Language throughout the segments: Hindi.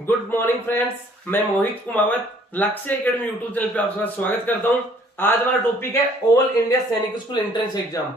गुड मॉर्निंग फ्रेंड्स, मैं मोहित कुमावत लक्ष्य एकेडमी यूट्यूब चैनल पे आपका स्वागत करता हूं। आज हमारा टॉपिक है ऑल इंडिया सैनिक school entrance exam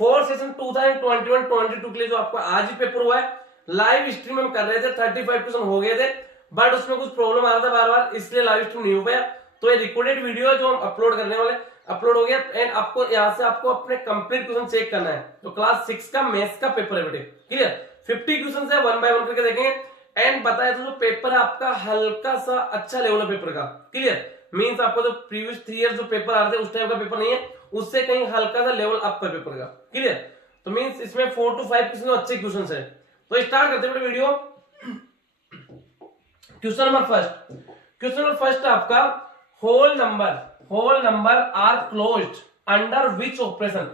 four session 2021-22 के लिए जो आपका आज ही पेपर हुआ है। लाइव स्ट्रीम हम कर रहे थे, 35 क्वेश्चन हो गए थे, बट उसमें कुछ प्रॉब्लम आ रहा था बार बार, इसलिए लाइव स्ट्रीम नहीं हो पाया। तो ये रिकॉर्डेड वीडियो है जो हम अपलोड करने वाले, अपलोड हो गया। एंड आपको यहाँ से आपको अपने कंप्लीट क्वेश्चन चेक करना है। तो क्लास 6 का मैथ्स का पेपर है बेटे, क्लियर। 50 क्वेश्चन है, 1 बाय 1 करके देखेंगे। एंड बताया तो जो पेपर है आपका हल्का सा अच्छा लेवल है पेपर का, क्लियर। मींस आपको जो प्रीवियस 3 इयर्स जो पेपर आ रहे थे उस टाइप का पेपर नहीं है, उससे कहीं हल्का सा लेवल अप है पेपर का, क्लियर। तो मींस इसमें 4 to 5 क्वेश्चन अच्छे क्वेश्चन है। तो स्टार्ट करते हैं वीडियो। क्वेश्चन नंबर फर्स्ट आपका whole number are closed under which operation.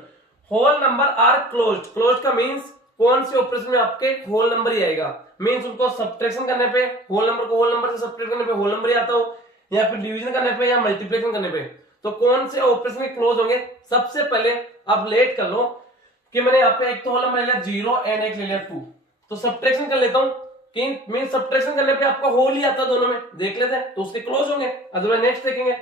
Whole number are closed का मींस कौन से ऑपरेशन में आपके होल नंबर ही आएगा। मींस उनको सब्ट्रैक्शन करने पे होल नंबर को होल नंबर से सब्ट्रैक्ट करने पे होल नंबर ही आता हो, या फिर डिवीजन करने पे या मल्टीप्लिकेशन करने पे, तो कौन से ऑपरेशन में क्लोज होंगे। सबसे पहले आप लेट कर लो कि मैंने यहाँ पे एक तो होल नंबर ले लिया 0 एंड एक ले लिया 2, तो सब्ट्रैक्शन कर लेता हूँ कि मीन सब्ट्रैक्शन करने पे आपका होल ही आता दोनों में, देख लेते हैं तो उसके क्लोज होंगे। अदरवाइज नेक्स्ट देखेंगे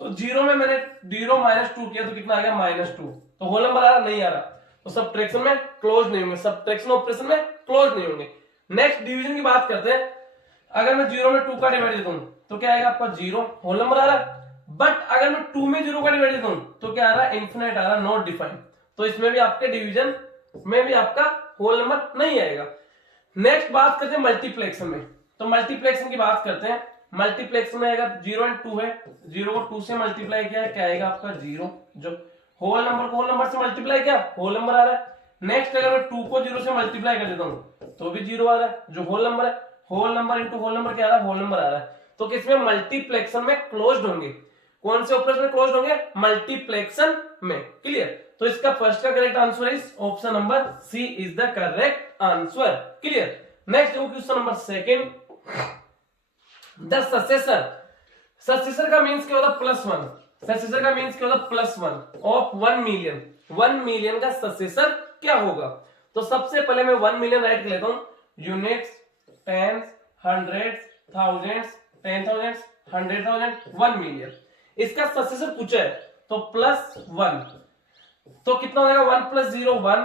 तो 0 में मैंने 0 - 2 किया तो कितना आ गया -2, तो होल नंबर आ रहा नहीं आ रहा, तो सब्ट्रैक्शन में क्लोज नहीं होंगे, सब्ट्रैक्शन ऑपरेशन में क्लोज नहीं होंगे। नेक्स्ट डिवीजन की बात करते हैं। अगर मैं 0 में 2 का डिवाइड देता हूं तो क्या आएगा आपका 0, होल नंबर आ रहा है। बट अगर मैं 2 में 0 का डिवाइड देता हूं तो क्या आ रहा है, इनफिनिट आ रहा है, नॉट डिफाइंड। तो इसमें भी आपके डिवीजन में भी आपका होल नंबर नहीं आएगा। नेक्स्ट बात करते हैं मल्टीप्लेक्शन में। तो मल्टीप्लेक्शन की बात करते हैं। मल्टीप्लेक्शन में आएगा 0 एंड 2 है, 0 को 2 से मल्टीप्लाई किया क्या आएगा आपका 0, जो होल नंबर को होल नंबर से मल्टीप्लाई किया होल नंबर आ रहा है। नेक्स्ट अगर मैं 2 को 0 से मल्टीप्लाई कर देता हूं तो भी 0 आ रहा है, जो होल नंबर है। Whole number into whole number क्या आ रहा है, होल नंबर आ रहा है। तो किसमें मल्टीप्लेक्शन में क्लोज्ड होंगे, कौन से ऑपरेशन में क्लोज्ड होंगे, मल्टीप्लेक्शन में, क्लियर। तो इसका फर्स्ट का correct answer is option number C is the correct answer, clear. Next question number second, the successor का मींस क्या होता है +1। सक्सेसर का मींस क्या होता है +1 ऑफ 1 मिलियन। 1 मिलियन का सक्सेसर क्या होगा। तो सबसे पहले मैं 1 मिलियन राइट कर लेता हूं, units, tens, hundreds, thousands, 10,000, 100,000, 1 million. इसका सक्सेसर पूछा है तो +1, तो कितना हो जाएगा 1 + 0 1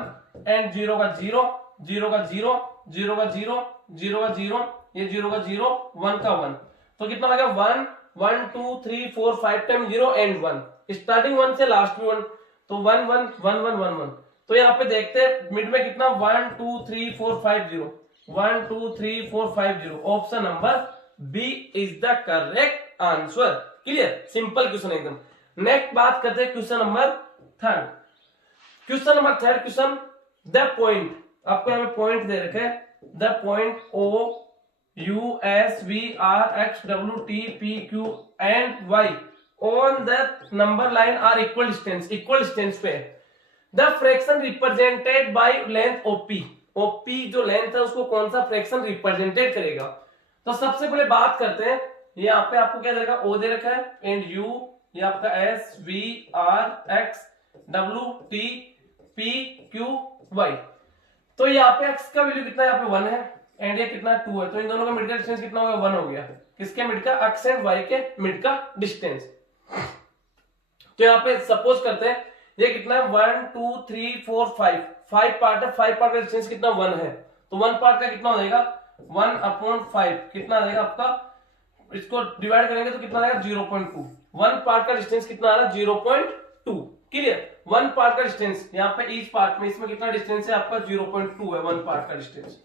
एंड 0 का 0, 0 का 0, 0 का 0, 0 का 0, ये 0 का 0, 1 का 1, तो कितना हो गया 1 1 2 3 4 5 टाइम 0 एंड 1, स्टार्टिंग 1 से लास्ट में 1, तो 1 1 1 1 1 1। तो यहाँ पे देखते हैं मिड में कितना 1 2 3 4 5 0, 1 2 3 4 5 0। Option number B is the correct answer, clear. Simple question एकदम। नेक्स्ट बात करते हैं question number third. Question the point, आपको यहाँ पे पॉइंट दे रखे हैं, the point O U S V R X W T P Q and Y on the number line are equal distance पे। The fraction represented by length OP जो लेंथ है उसको कौन सा फ्रैक्शन रिप्रेजेंटेड करेगा। तो सबसे पहले बात करते हैं, यहाँ पे आपको क्या दे रखा है, O दे रखा है एंड U, ये आपका S V R X W T P Q Y। तो यहाँ पे x का वैल्यू कितना है, यहाँ पे 1 है एंड ये कितना 2 है, तो इन दोनों का मिड का डिस्टेंस कितना हो गया 1 हो गया। किसके मिड का, x एंड y के मिड का डिस्टेंस। तो यहाँ पे सपोज करते हैं ये कितना है 1 2 3 4 5 पार्ट है, 5 पार्ट का डिस्टेंस कितना 1 है, तो 1 पार्ट का कितना हो जाएगा 1/5, कितना आ जाएगा आपका, इसको डिवाइड करेंगे तो कितना आएगा 0.2। 1 पार्ट का डिस्टेंस कितना आ रहा है 0.2, क्लियर। 1 पार्ट का डिस्टेंस यहाँ पे ईच पार्ट में, इसमें कितना डिस्टेंस है आपका 0.2 है 1 पार्ट का डिस्टेंस।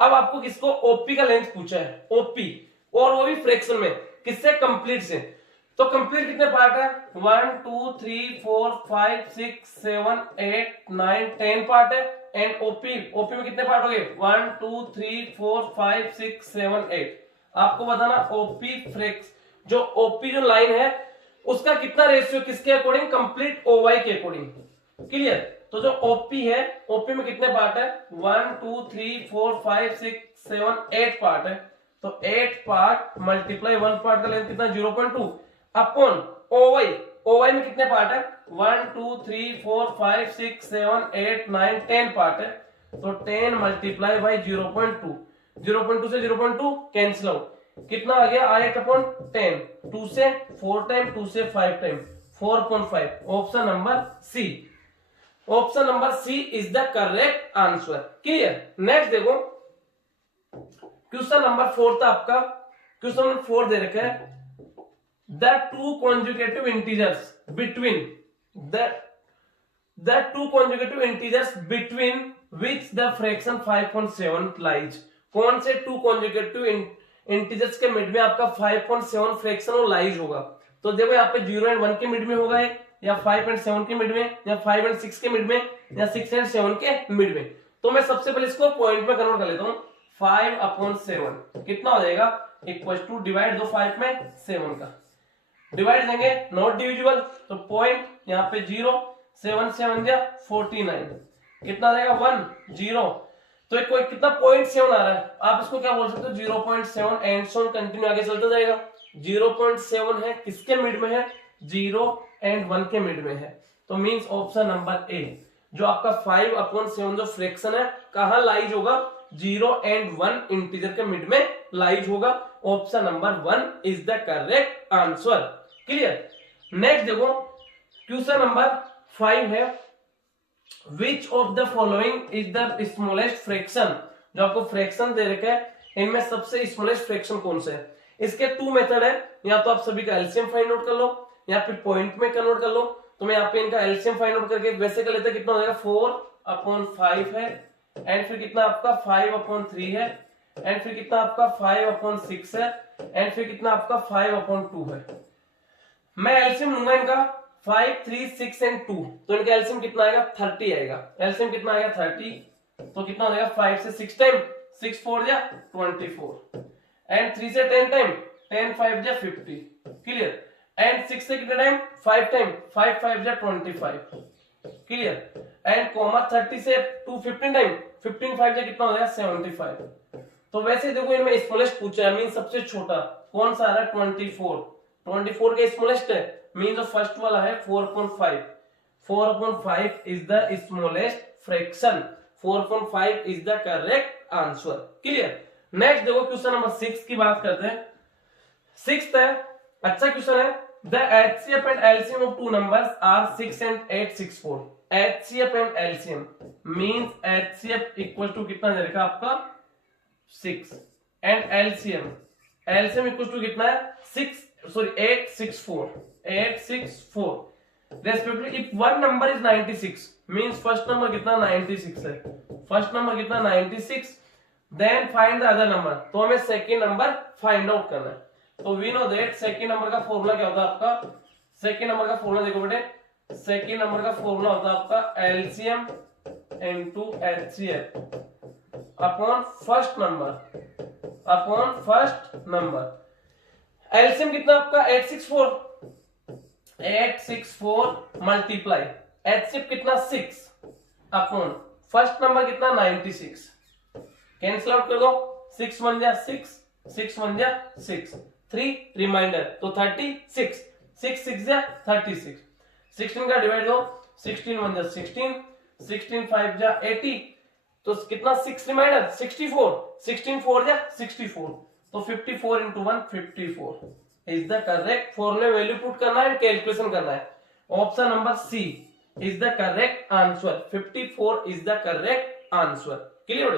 अब आपको किसको ओपी का लेंथ पूछा है, ओपी, और वो भी फ्रैक्शन में, किससे, कंप्लीट से। तो कंप्लीट कितने पार्ट है 1 2 3 4 5 6 7 8 9 10 पार्ट है। एंड ओपी में कितने पार्ट हो गए 1 2 3 4 5 6 7 8। आपको बताना ओपी फ्रैक्स, जो ओपी जो लाइन है उसका कितना रेशियो किसके अकॉर्डिंग, कंप्लीट ओवाई के अकॉर्डिंग, क्लियर। तो जो ओपी है, ओपी में कितने पार्ट है 1 2 3 4 5 6 7 8 पार्ट है, तो 8 पार्ट मल्टीप्लाई 1 पार्ट का लेंथ कितना 0.2 अपॉन ओवाई में कितने पार्ट है 1 2 3 4 5 6 7 8 9 10 पार्ट है, तो 10 मल्टीप्लाई बाई 0.2, 0.2 से 0.2 कैंसिल आउट, कितना आ गया, 8/10, 2 से 4 टाइम, 2 से 5 time, 4/5। Option number C, option number C is the correct answer. Clear. Next देखो क्वेश्चन नंबर 4 था आपका, क्वेश्चन नंबर 4 दे रखा है the two consecutive integers between the two consecutive integers between which the fraction 5.7 lies। कौन से टू कॉन्जुगेटिव इंटीजर्स के मिड में आपका 5.7 फ्रैक्शन और लाइज होगा। तो देखो यहाँ पे 0 एंड 1 के मिड में होगा या 5 एंड 7 के मिड में, या 5 एंड 6 के मिड में, या 6 एंड 7 के मिड में। तो मैं सबसे पहले इसको पॉइंट में कन्वर्ट कर लेता हूँ। 5/7 कितना हो जाएगा, इक्वल टू डिवाइड दो 5 में 7 का, डिवाइड देंगे नॉट डिविजिबल, तो पॉइंट यहाँ पे 0, 7 7 जा 49, कितना आ जाएगा 1 0। तो एक कोई कितना 0.7 आ रहा है, आप इसको क्या बोल सकते हो 0.7 एंड सो कंटिन्यू आगे चलता जाएगा। 0.7 है किसके मिड में है, 0 एंड 1 के मिड में है। तो मींस ऑप्शन नंबर ए जो आपका 5/7 जो फ्रैक्शन है कहां लाइज होगा, 0 एंड 1 इंटीजर के मिड में लाइज होगा। Option number 1 is the correct answer. Clear. Next देखो क्वेश्चन नंबर 5 है which of the following is the smallest fraction. जो आपको फ्रैक्शन दे रखा है इनमें सबसे स्मॉलेस्ट फ्रैक्शन कौन सा है। इसके 2 मेथड है, या तो आप सभी का एलसीएम फाइंड आउट कर लो या फिर पॉइंट में कन्वर्ट कर लो। तो मैं यहाँ पे इनका एलसीएम फाइंड आउट करके वैसे कर लेते हैं, कितना हो जाएगा 4/5 है, एंड फिर कितना आपका 5/3 है, एंड फिर कितना आपका 5/6 है, एंड फिर कितना आपका 5/2 है। मैं एलसीएम लूंगा इनका 5 3 6 एंड 2, तो इनका एलसीएम कितना आएगा 30 आएगा। एलसीएम कितना आएगा 30, तो कितना हो जाएगा 5 से 6 टाइम, 6 4 जा 24, एंड 3 से 10 टाइम, 10 5 जा 50। क्लियर। एंड 6 से कितना टाइम 5 टाइम, 5 5 जा 25। क्लियर। एंड कॉमा 30 से 2 15 टाइम, 15 5 जा कितना हो जाएगा 75। तो वैसे देखो इनमें स्मॉलेस्ट पूछा है, मीन सबसे छोटा कौन सा आ रहा है 24 का स्मॉलेस्ट है, मीन जो फर्स्ट वाला है 4/5। 4/5 is the smallest fraction. 4/5 is the correct answer. Clear. Next देखो क्वेश्चन नंबर 6 की बात करते हैं। 6th है, अच्छा क्वेश्चन है। The HCF and LCM of two numbers are 6 and 864। HCF and LCM means HCF equal to कितना दे रखा आपका 6 एंड LCM इक्वल टू कितना है 864 respectively. If one number is 96 means first number कितना 96 है, फर्स्ट नंबर कितना 96, then find the other number. तो हमें सेकंड नंबर फाइंड आउट करना है। तो we know that second number का फॉर्मूला क्या होता है आपका, सेकंड नंबर का फॉर्मूला देखो बेटे, सेकंड नंबर का फॉर्मूला होता है आपका LCM into HCF upon first number. LCM कितना आपका 864 मल्टीप्लाई HCF कितना 6 अपॉन फर्स्ट नंबर कितना 96। कैंसिल आउट कर दो, 6 1 जा 6, 6 1 जा 6, 3 रिमाइंडर तो 36, 6 6 जा 36। 16 का डिवाइड दो, 16 1 जा 16, 16 5 जा 80, तो कितना 6 रिमाइंडर 64, 16 4 जा 64, तो 54 into 1 54 इज द करेक्ट। फॉर्मूले वैल्यू पुट करना है, कैलकुलेशन करना है। Option number C is the correct answer. 54 is the correct answer. Clear.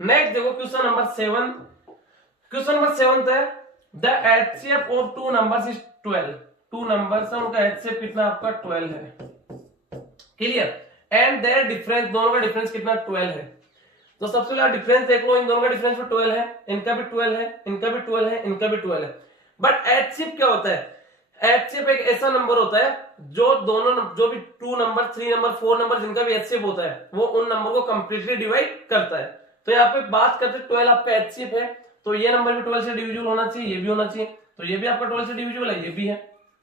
Next देखो क्वेश्चन नंबर 7। क्वेश्चन नंबर 7 है the HCF of two numbers is 12। Two numbers है उनका HCF कितना आपका 12 है। क्लियर। एंड देयर डिफरेंस, दोनों का डिफरेंस कितना 12 है। तो सबसे पहले डिफरेंस देख लो, इन दोनों का डिफरेंस में 12 है, इनका भी 12 है, इनका भी 12 है, इनका भी 12 है। बट HCF क्या होता है, HCF एक ऐसा नंबर होता है जो दोनों जो भी 2 नंबर 3 नंबर 4 नंबर जिनका भी HCF होता है वो उन नंबर को कंप्लीटली डिवाइड करता है। तो यहाँ पे बात करते 12 आपका HCF है, तो ये नंबर भी 12 से डिविजिबल होना चाहिए, ये भी होना चाहिए, तो ये भी आपका 12 से डिविजिबल है, ये भी है।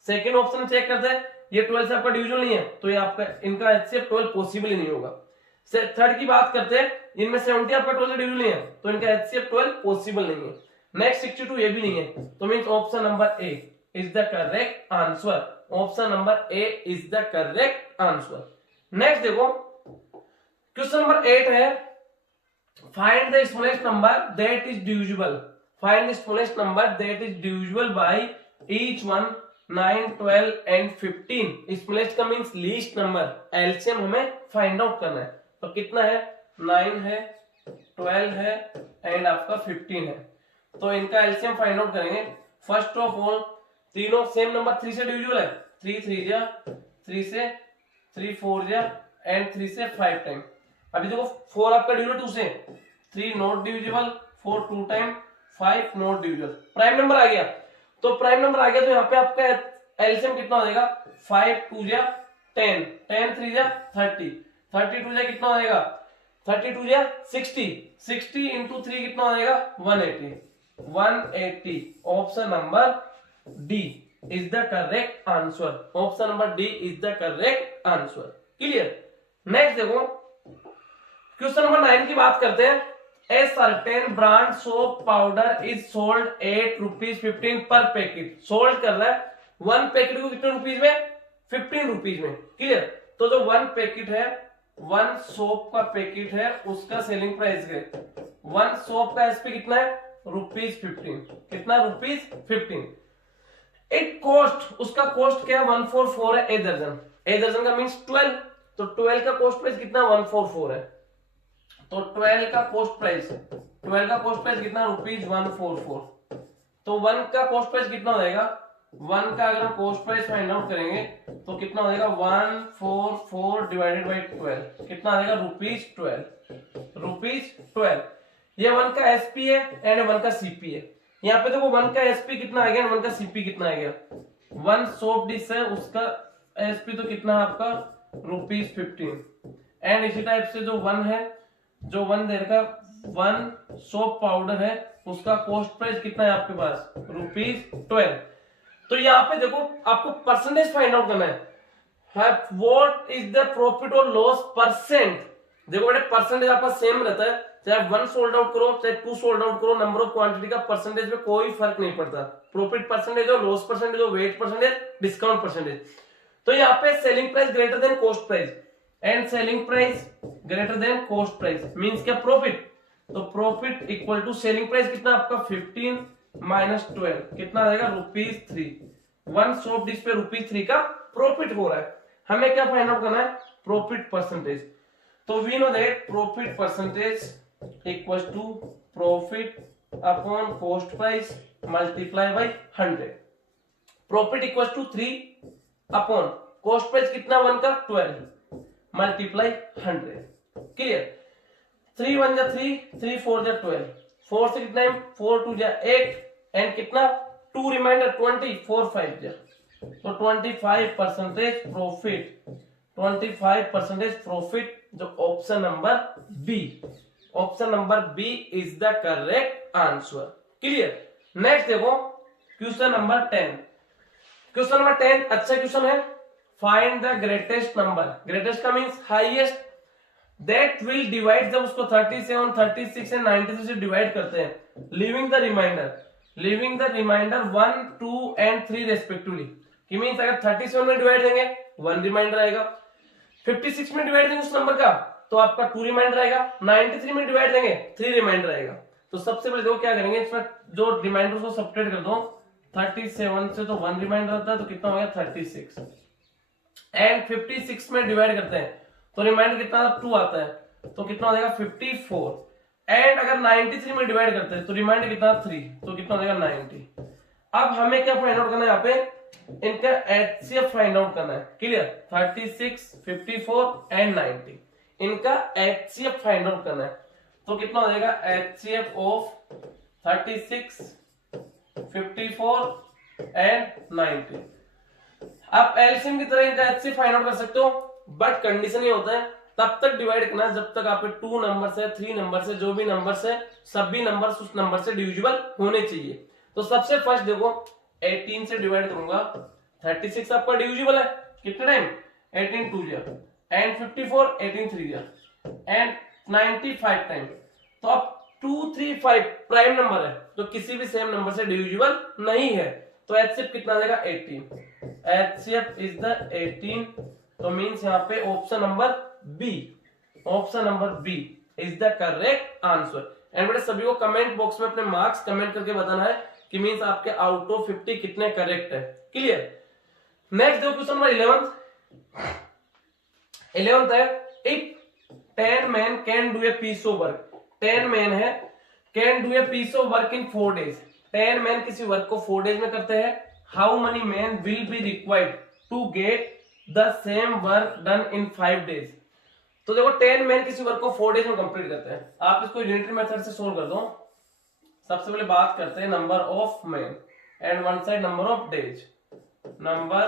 सेकंड ऑप्शन चेक करते हैं, ये 12 से आपका डिविजिबल नहीं है, तो ये आपका इनका HCF 12 पॉसिबल ही नहीं होगा। थर्ड की बात करते हैं, इनमें 70 आपका 12 से डिविजिबल नहीं है, तो इनका HCF 12 पॉसिबल नहीं है। नेक्स्ट 62 ये भी नहीं है, तो means option number A is the correct answer. Option number A is the correct answer. Next देखो क्वेश्चन नंबर 8 है find the smallest number that is divisible. Find the smallest number that is divisible by each one 9, 12 and 15। Smallest का मींस लीस्ट नंबर, एलसीएम हमें फाइंड आउट करना है। तो कितना है, 9 है, 12 है एंड आपका 15 है। तो इनका एलसीएम फाइंड आउट करेंगे। फर्स्ट ऑफ ऑल तीनों सेम नंबर 3 से डिविजिबल है, 3 3 जा 3 से, 3 4 जा एंड 3 से 5 टाइम। अभी देखो 4 आपका डिविजिबल 2 से, 3 not divisible, 4 2 time, 5 not divisible. Prime number आ गया, तो प्राइम नंबर आ गया तो यहाँ पे आपका एलसीएम कितना हो जाएगा, 5 2 जा 10, 10 3 जा 30, 32 जा कितना हो जाएगा, 32 जा 60, 60 इंटू 3 कितना हो जाएगा, 180, 180। Option number D is the correct answer. Option number D is the correct answer. Clear. Next देखो क्वेश्चन नंबर 9 की बात करते हैं। A certain brand soap powder is sold ₹8.15 पर पैकेट। सोल्ड कर रहा है 1 पैकेट को कितने रुपीज में, 15 रुपीज में। क्लियर। तो जो 1 पैकेट है, 1 सोप का पैकेट है, उसका सेलिंग प्राइस है 1 सोप का एसपी कितना है, ₹15। कितना, ₹15। एक कॉस्ट, उसका कॉस्ट क्या है, 144 है ए दर्जन। ए दर्जन का मींस 12, तो 12 का कॉस्ट प्राइस कितना, 144 है। तो 12 का कॉस्ट प्राइस कितना, ₹144। तो 1 का कॉस्ट प्राइस कितना हो जाएगा, 1 का अगर हम कॉस्ट प्राइस फाइंड आउट करेंगे तो कितना हो जाएगा, 144 डिवाइडेड बाई 12 कितना आ जाएगा, ₹12। ये 1 का एसपी है एंड 1 का सीपी है। यहाँ पे देखो 1 का एसपी कितना आ गया, 1 का सीपी कितना आ गया। 1 सोप डिश है, उसका एसपी तो कितना है आपका, ₹15। एंड इसी टाइप से जो 1 है, जो 1 देर का 1 सोप पाउडर है, उसका कॉस्ट प्राइस कितना है आपके पास, ₹12। तो यहाँ पे देखो आपको परसेंटेज फाइंड आउट करना है। व्हाट इज द प्रॉफिट और लॉस परसेंट। देखो बेटे परसेंटेज आपका सेम रहता है, चाहे 1 सोल्ड आउट करो चाहे 2 सोल्ड आउट करो, नंबर ऑफ क्वांटिटी का परसेंटेज में कोई फर्क नहीं पड़ता। प्रॉफिट परसेंटेज हो, लॉस परसेंटेज हो, वेट परसेंटेज, डिस्काउंट परसेंटेज। तो यहाँ पे selling price greater than cost price and selling price greater than cost price means क्या, प्रॉफिट। तो profit equal to selling price कितना आपका, 15 माइनस 12 कितना आएगा, ₹3। 1 सोप डिश पे ₹3 का प्रॉफिट हो रहा है। हमें क्या फाइंड आउट करना है, प्रॉफिट परसेंटेज। तो we know that profit percentage equals to profit upon cost price multiply by 100। Profit equals to 3 upon cost price कितना, 1 का 12 मल्टीप्लाई 100। क्लियर। 3 1 जा 3, 3 4 जा 12, 4 से कितना, 4 2 जा 8 एंड कितना 2 रिमाइंडर 20, 4 5 जा, तो 25% प्रॉफिट, 25% प्रॉफिट। जो option number B, option number B is the correct answer. Clear. Next देखो क्वेश्चन नंबर 10। क्वेश्चन नंबर 10 अच्छा क्वेश्चन है। Find the greatest number. Greatest का means highest that will divide, जब उसको 37 36 एंड 93 से डिवाइड करते हैं, leaving the remainder 1 2 and 3 respectively. कि मींस अगर 37 में डिवाइड देंगे 1 रिमाइंडर आएगा, 56 में डिवाइड देंगे उस नंबर का तो आपका 2 रिमाइंडर आएगा, 93 में डिवाइड देंगे 3 रिमाइंडर आएगा। तो सबसे पहले देखो क्या करेंगे, इसमें जो रिमाइंडर को सब्ट्रैक्ट कर दो, 37 से तो 1 रिमाइंडर आता है तो कितना हो गया, 36 एंड 56 में डिवाइड करते हैं तो रिमाइंडर कितना 2 आता है तो कितना हो जाएगा 54 एंड अगर 93 में डिवाइड करते हैं तो रिमाइंडर कितना 3 तो कितना हो जाएगा 90। अब हमें क्या फाइंड आउट करना है, यहाँ पे इनका एचसीएफ फाइंड आउट करना है। क्लियर। 36 54 एंड 90 इनका एचसीएफ फाइंड आउट करना है। तो कितना हो जाएगा एचसीएफ ऑफ 36 54 एंड 90। आप एलसीएम की तरह इनका एचसीएफ फाइंड आउट कर सकते हो, बट कंडीशन ये होता है तब तक डिवाइड करना जब तक आपके 2 नंबर से 3 नंबर से जो भी नंबर से सभी नंबर उस नंबर से डिविजिबल होने चाहिए। तो सबसे फर्स्ट देखो 18 से डिवाइड करूंगा, 36 आपका डिविजिबल है कितने टाइम, 18 2 जा एंड 54 18 3 जा एंड 95 टाइम। तो अब 2 3 5 प्राइम नंबर है तो किसी भी सेम नंबर से डिविजिबल नहीं है, तो एचसीएफ कितना देगा 18। एचसीएफ इज द 18, तो मींस यहाँ पे option number B, option number B is the correct answer. And बेटा सभी को कमेंट बॉक्स में अपने मार्क्स कमेंट करके बताना है कि मींस आपके आउट ऑफ 50 कितने करेक्ट है। क्लियर। नेक्स्ट देखो क्वेश्चन नंबर 11th है, if 10 men can do a piece of work, 10 men है can do a piece of work in 4 days, 10 men किसी वर्क को 4 days में करते हैं, how many men will be required to get the same work done in 5 days। तो देखो 10 men किसी वर्क को 4 days में कंप्लीट करते हैं, आप इसको यूनिटरी मेथड से सोल्व कर दो। सबसे पहले बात करते हैं number of man and one side number of days, number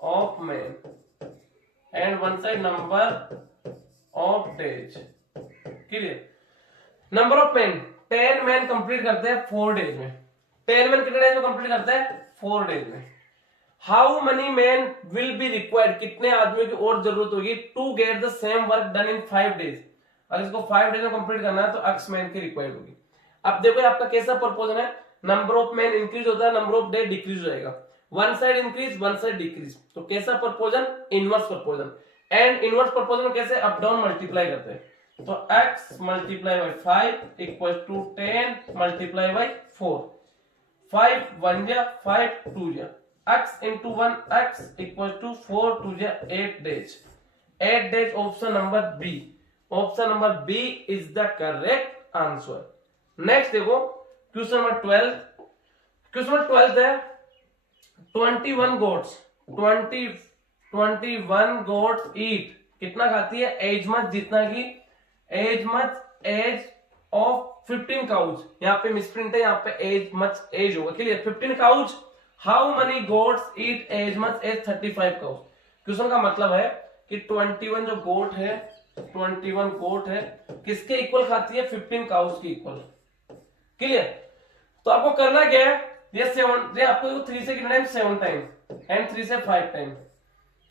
of man and one side number of days. Clear. Number of man, 10 man complete करते हैं 4 days में, 10 मैन कितने डेज में कंप्लीट करते हैं 4 days में। How many men will be required, कितने आदमियों की और जरूरत होगी to get the same work done in 5 days, अगर इसको 5 days में कंप्लीट करना है तो x मैन की रिक्वायर्ड होगी। अब देखो आपका कैसा प्रपोजन है, नंबर ऑफ मैन इंक्रीज होता है, नंबर ऑफ डे डिक्रीज हो जाएगा, one side increase one side decrease, तो कैसा proportion, inverse proportion. And inverse proportion में कैसे अप डाउन मल्टीप्लाई करते हैं, तो x multiply by 5 equal to 10 multiply by 4, 5 1 जा 5 2 जा, x into 1 x equal to 4 2 जा 8 days, 8 days option number B, option number B is the correct answer. Next देखो क्वेश्चन नंबर 12, क्वेश्चन नंबर 12 है 21 गोट्स 21 गोट्स ईट, कितना खाती है, एज मच जितना की, as much as of 15 cows, यहाँ पे मिसप्रिंट है, यहाँ पे एज मच एज होगा। Clear. 15 cows, how many goats eat as much as 35 cows. क्वेश्चन का मतलब है कि 21 जो गोट है, 21 गोट है किसके इक्वल खाती है, 15 काउज के इक्वल। क्लियर। तो आपको करना क्या है, ये 7, ये आपको 3 से कितना टाइम 7 टाइम एंड 3 से 5 टाइम,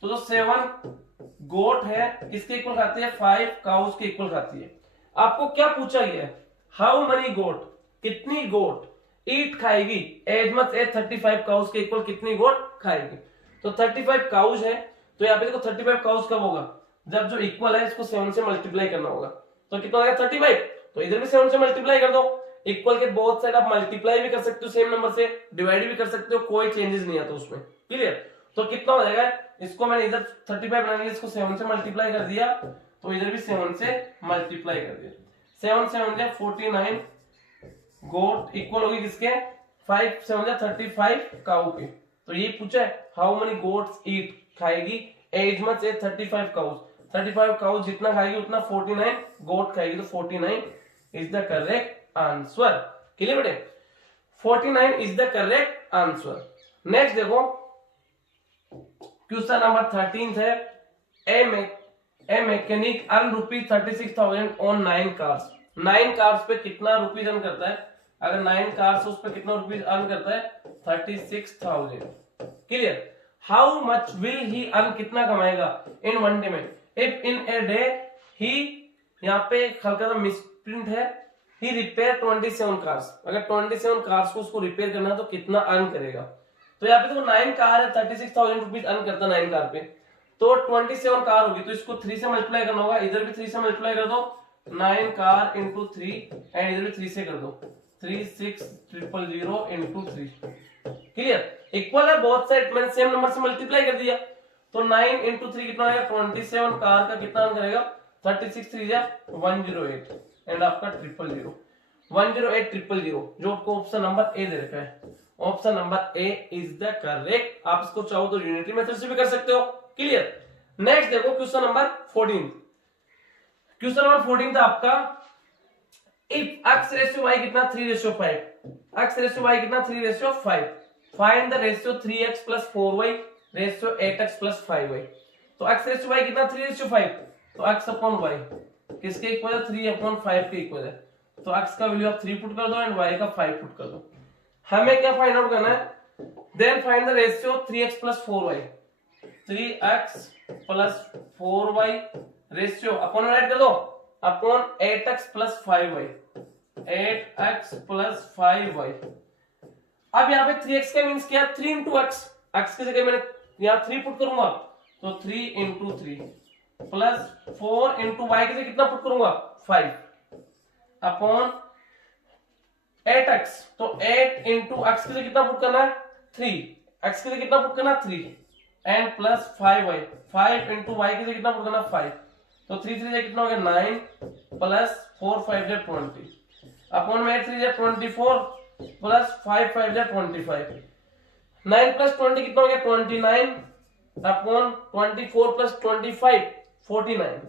तो जो 7 गोट है किसके इक्वल खाती है, 5 काउज के इक्वल खाती है। आपको क्या पूछा गया है, हाउ मनी गोट, कितनी गोट ईट खाएगी एज मच एज 35 काउज के इक्वल कितनी गोट खाएगी। तो 35 काउज है, तो यहाँ पे देखो 35 काउज कब होगा, जब जो इक्वल है इसको 7 से मल्टीप्लाई करना होगा, तो कितना होगा 35, तो इधर भी 7 से मल्टीप्लाई कर दो। इक्वल के बोथ साइड आप मल्टीप्लाई भी कर सकते हो सेम नंबर से, डिवाइड भी कर सकते हो, कोई चेंजेस नहीं आता उसमें। क्लियर। तो कितना हो जाएगा, इसको मैंने इधर 35 बनाने के लिए इसको 7 से मल्टीप्लाई कर दिया, तो इधर भी 7 से मल्टीप्लाई कर दिया, 7 7 जा 49 गोट इक्वल होगी किसके, 5 7 जा 35 काऊ के। तो ये पूछा है हाउ मेनी गोट्स ईट, खाएगी as much as 35 cows, 35 cows जितना खाएगी उतना 49 गोट खाएगी, तो 49 is the correct answer. Clear बेटे, 49 is the correct answer. Next देखो क्वेश्चन नंबर 13 है, a mechanic earn ₹36,000 on 9 cars, 9 cars पे कितना रुपीज अर्न करता है, अगर 9 कार्स उस पे कितना रुपीज अर्न करता है, 36,000। Clear. How much will he earn, कितना कमाएगा इन 1 डे में, इफ इन ए डे ही, यहाँ पे हल्का सा मिसप्रिंट है, ही रिपेयर 27 कार्स, अगर 27 कार्स को उसको रिपेयर करना है तो कितना अर्न करेगा। तो यहाँ पे तो 9 कार है, 36,000 रुपीज अर्न करता है 9 कार पे, तो 27 कार होगी, तो इसको 3 से मल्टीप्लाई करना होगा, इधर भी 3 से मल्टीप्लाई कर दो, 9 कार इंटू 3 एंड इधर भी 3 से कर दो, 36,000 इंटू 3। क्लियर। इक्वल है बोथ साइड, मैंने सेम नंबर से मल्टीप्लाई कर दिया, तो 9 इंटू 3 कितना आएगा, 27 कार का कितना अर्न करेगा, 36 3 जा 108 एंड आपका 000 108 जो आपको ऑप्शन नंबर ए दे रखा है, option number A is the correct. आप इसको चाहो तो यूनिटरी मेथड से भी कर सकते हो। क्लियर। नेक्स्ट देखो क्वेश्चन नंबर 14, क्वेश्चन नंबर 14 था आपका, इफ x रेशियो y कितना 3:5, x रेशियो y कितना 3:5, find the ratio 3x plus 4y ratio 8x plus 5y। तो x रेशियो y कितना 3:5, तो x अपॉन y किसके इक्वल है, 3/5 के इक्वल है, तो x का वैल्यू आप 3 पुट कर दो एंड y का 5 पुट कर दो। हमें क्या फाइंड आउट करना है, then find the ratio 3x plus 4y, 3x plus 4y ratio upon add कर दो, upon 8x plus 5y, 8x plus 5y। अब यहाँ पे 3x का मीन्स क्या, 3 इंटू x, x की जगह मैंने यहाँ 3 पुट करूंगा, तो 3 इंटू 3 प्लस 4 इंटू y की जगह कितना पुट करूंगा, 5, अपॉन 8x, तो 8 इंटू एक्स के लिए कितना पुट करना है 3, एक्स के लिए कितना पुट करना 3 and plus 5y, 5 into Y के लिए कितना पुट करना 5, तो 3 3 से कितना हो गया 9 प्लस 4 5 जा 20 अपॉन में 8 3 जा 24 प्लस 5 5 जा 25, 9 प्लस 20 कितना हो गया 29 अपॉन 24 प्लस 25 49,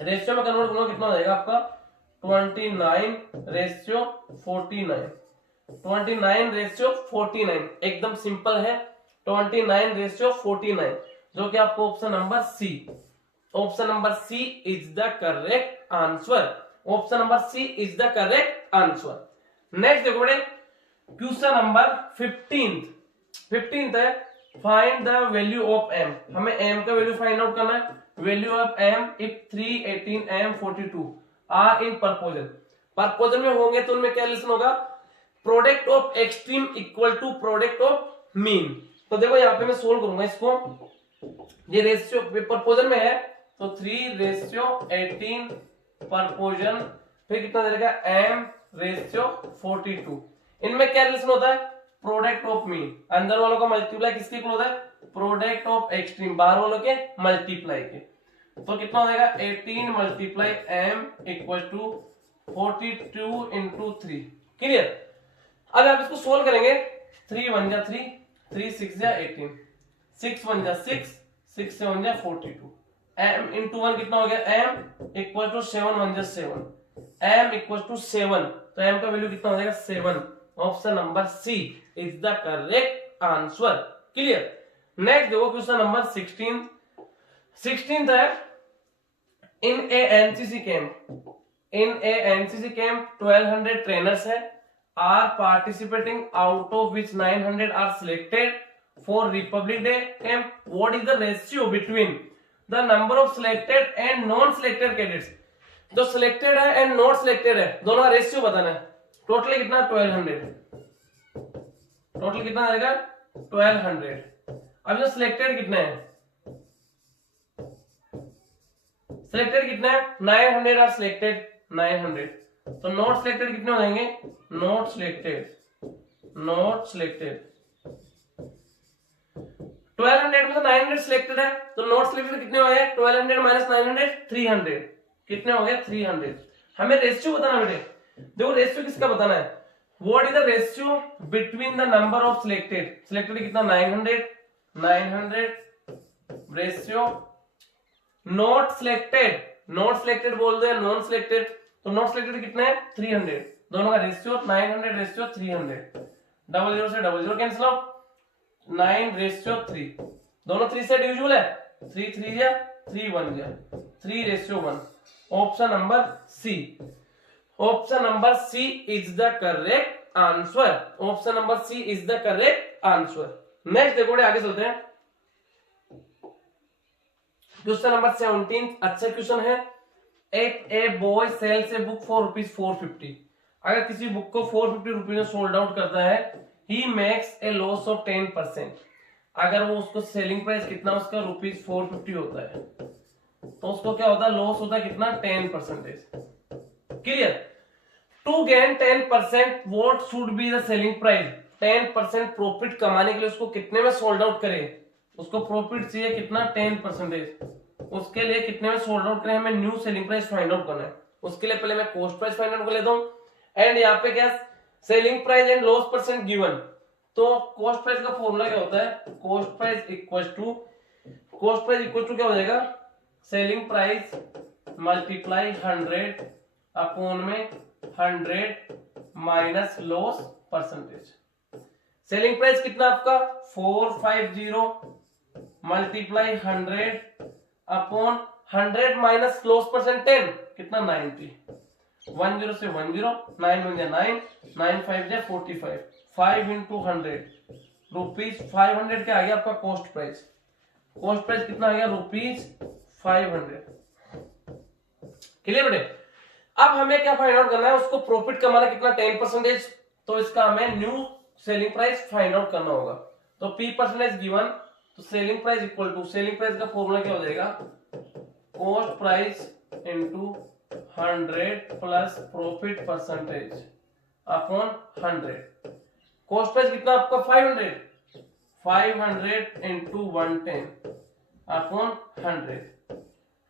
रेशियो में कन्वर्ट करूंगा कितना हो जाएगा आपका 29 रेशियो 49, 29 रेशियो 49, एकदम सिंपल है 29 रेशियो 49, जो कि आपको option number C, option number C is the correct answer, option number C is the correct answer. Next देखो बेटे क्वेश्चन नंबर 15th है find the value of m, हमें m का वैल्यू फाइंड आउट करना है, value of m if 3 18 m 42 are in proportion, proportion में होंगे तो उनमें क्या रिलेशन होगा product of extreme equal to product of mean. तो देखो यहाँ पे मैं सोल्व करूंगा इसको, ये रेशियो परपोजन में है तो 3 रेशियो 18 परपोजन, फिर कितना दे देगा m रेशियो 42, इनमें क्या रिलेशन होता है प्रोडक्ट ऑफ मीन, अंदर वालों का मल्टीप्लाई किसके इक्वल होता है प्रोडक्ट ऑफ एक्सट्रीम, बाहर वालों के मल्टीप्लाई के, तो कितना हो जाएगा 18 multiply m equal to 42 into 3, clear. अब आप इसको सोल्व करेंगे 3 1 जा 3, 3 6 जा 18, 6 1 जा 6, 6 7 जा 42, m इंटू 1 कितना हो गया m इक्वल टू 7 1 जा 7, m इक्वल टू 7, तो m का वैल्यू कितना हो जाएगा 7, option number C is the correct answer, clear. Next देखो क्वेश्चन नंबर 16th है in a NCC camp 1200 trainers है are participating out of which 900 are selected for Republic Day camp, what is the ratio between the number of selected and non selected cadets, जो सिलेक्टेड है एंड नॉट सिलेक्टेड है दोनों का रेशियो बताना है, टोटल कितना 1200, टोटल कितना आएगा 1200, अब जो सिलेक्टेड कितने हैं, सिलेक्टेड कितने हैं 900 आर सिलेक्टेड 900, तो नॉट सिलेक्टेड कितने हो जाएंगे नॉट सिलेक्टेड 1200 में तो 900 सिलेक्टेड है, तो नॉट सिलेक्टेड कितने हो गए 1200 माइनस 900 300, कितने हो गए 300, हमें रेशियो बताना बेटे, देखो रेशियो किसका बताना है, what is the ratio between the number of selected, selected कितना 900 रेशियो नॉट सिलेक्टेड बोल दे नॉन सिलेक्टेड, तो नॉट सिलेक्टेड कितने हैं 300, दोनों का रेशियो 900 रेशियो 300, 00 से 00 कैंसिल आउट, 9 रेशियो 3, दोनों 3 से डिविजिबल है, 3 3 जा 3 1 जा 3 ratio 1, option number C, option number C is the correct answer, option number C is the correct answer. Next देखो आगे चलते हैं क्वेश्चन नंबर 17, अच्छा क्वेश्चन है, a boy sells a book for ₹450, अगर किसी बुक को 450 रुपीज में सोल्ड आउट करता है, he makes a loss of 10%, अगर वो उसको सेलिंग प्राइस कितना उसका ₹450 होता है, तो उसको क्या होता है लॉस होता है कितना 10%, clear. To gain 10% what should be the selling price, 10% profit कमाने के लिए उसको कितने में सोल्ड आउट करें, उसको प्रॉफिट चाहिए कितना 10%, उसके लिए कितने में सोल्ड आउट करें, हमें new selling price find out करना है, उसके लिए पहले मैं कॉस्ट प्राइस फाइंड आउट कर लेता हूं, एंड यहाँ पे क्या selling price and loss percent given, तो कॉस्ट प्राइस का फॉर्मूला क्या होता है, कॉस्ट प्राइस इक्वल टू क्या हो जाएगा सेलिंग प्राइस मल्टीप्लाई 100 अपॉन में 100 minus loss percentage, selling price कितना आपका 450 multiply 100 upon 100 minus loss percent 10 कितना 90, 10 से 10 9 1 9 9 5 45, 5 इंटू 100 रुपीज 500 क्या आ गया आपका कॉस्ट प्राइस कितना आ गया ₹500, क्लियर बेटे। अब हमें क्या फाइंड आउट करना है, उसको प्रॉफिट कमाना कितना 10%, तो इसका हमें new selling price find out करना होगा, तो P% गिवन, तो selling price equal to selling price का फॉर्मूला क्या हो जाएगा cost price into 100 plus profit percentage upon 100। Cost price कितना आपका 500 इंटू 110 अपॉन 100।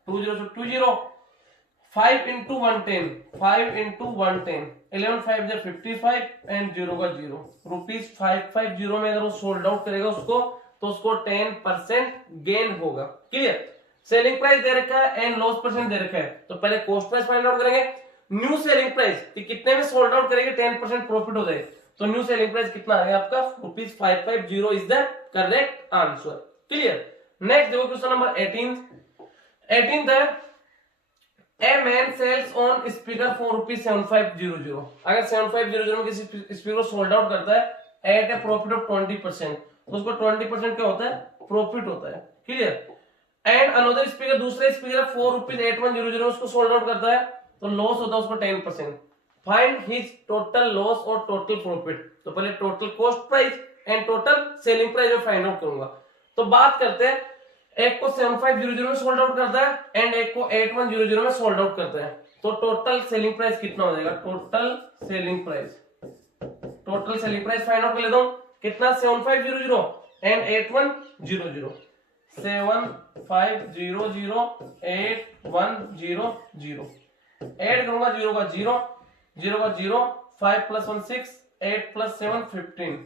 20 से 20 5 इंटू 110 5 इंटू 110 11 5 जा 55 एंड 0 का 0 रुपीज 550 में अगर वो सोल्ड आउट करेगा उसको तो उसको 10% गेन होगा। क्लियर। सेलिंग प्राइस दे रखा है एंड लॉस परसेंट दे रखा है, तो पहले कॉस्ट प्राइस फाइंड आउट करेंगे। न्यू सेलिंग प्राइस कि कितने में सोल्ड आउट करेंगे 10% प्रॉफिट हो जाए, तो न्यू सेलिंग प्राइस कितना आ गया आपका rupees 550 is the correct answer. Clear. Next देखो क्वेश्चन नंबर 18 है a man sells on speaker for rupees 7500। अगर 7500 में किसी स्पीकर सोल्ड आउट करता है एट ए प्रॉफिट ऑफ 20%, तो उसको 20% क्या होता है प्रॉफिट होता है। क्लियर। एंड अनदर स्पीकर दूसरे स्पीकर 4 रुपीज 8100 उसको सोल्ड आउट करता है तो लॉस होता है उसको 10%। फाइंड हिज टोटल लॉस और टोटल प्रॉफिट। तो पहले total cost price and total selling price में फाइंड आउट करूंगा। तो बात करते हैं, एक को 7500 में सोल्ड आउट करता है एंड एक को 8100 में सोल्ड आउट करता है, तो टोटल सेलिंग प्राइस कितना हो जाएगा। Total selling price find out कर लेता हूं कितना 7500 एंड 8100 7500 8100 ऐड करूंगा 0 का 0 0 का 0 5 प्लस 1 6 8 प्लस 7 15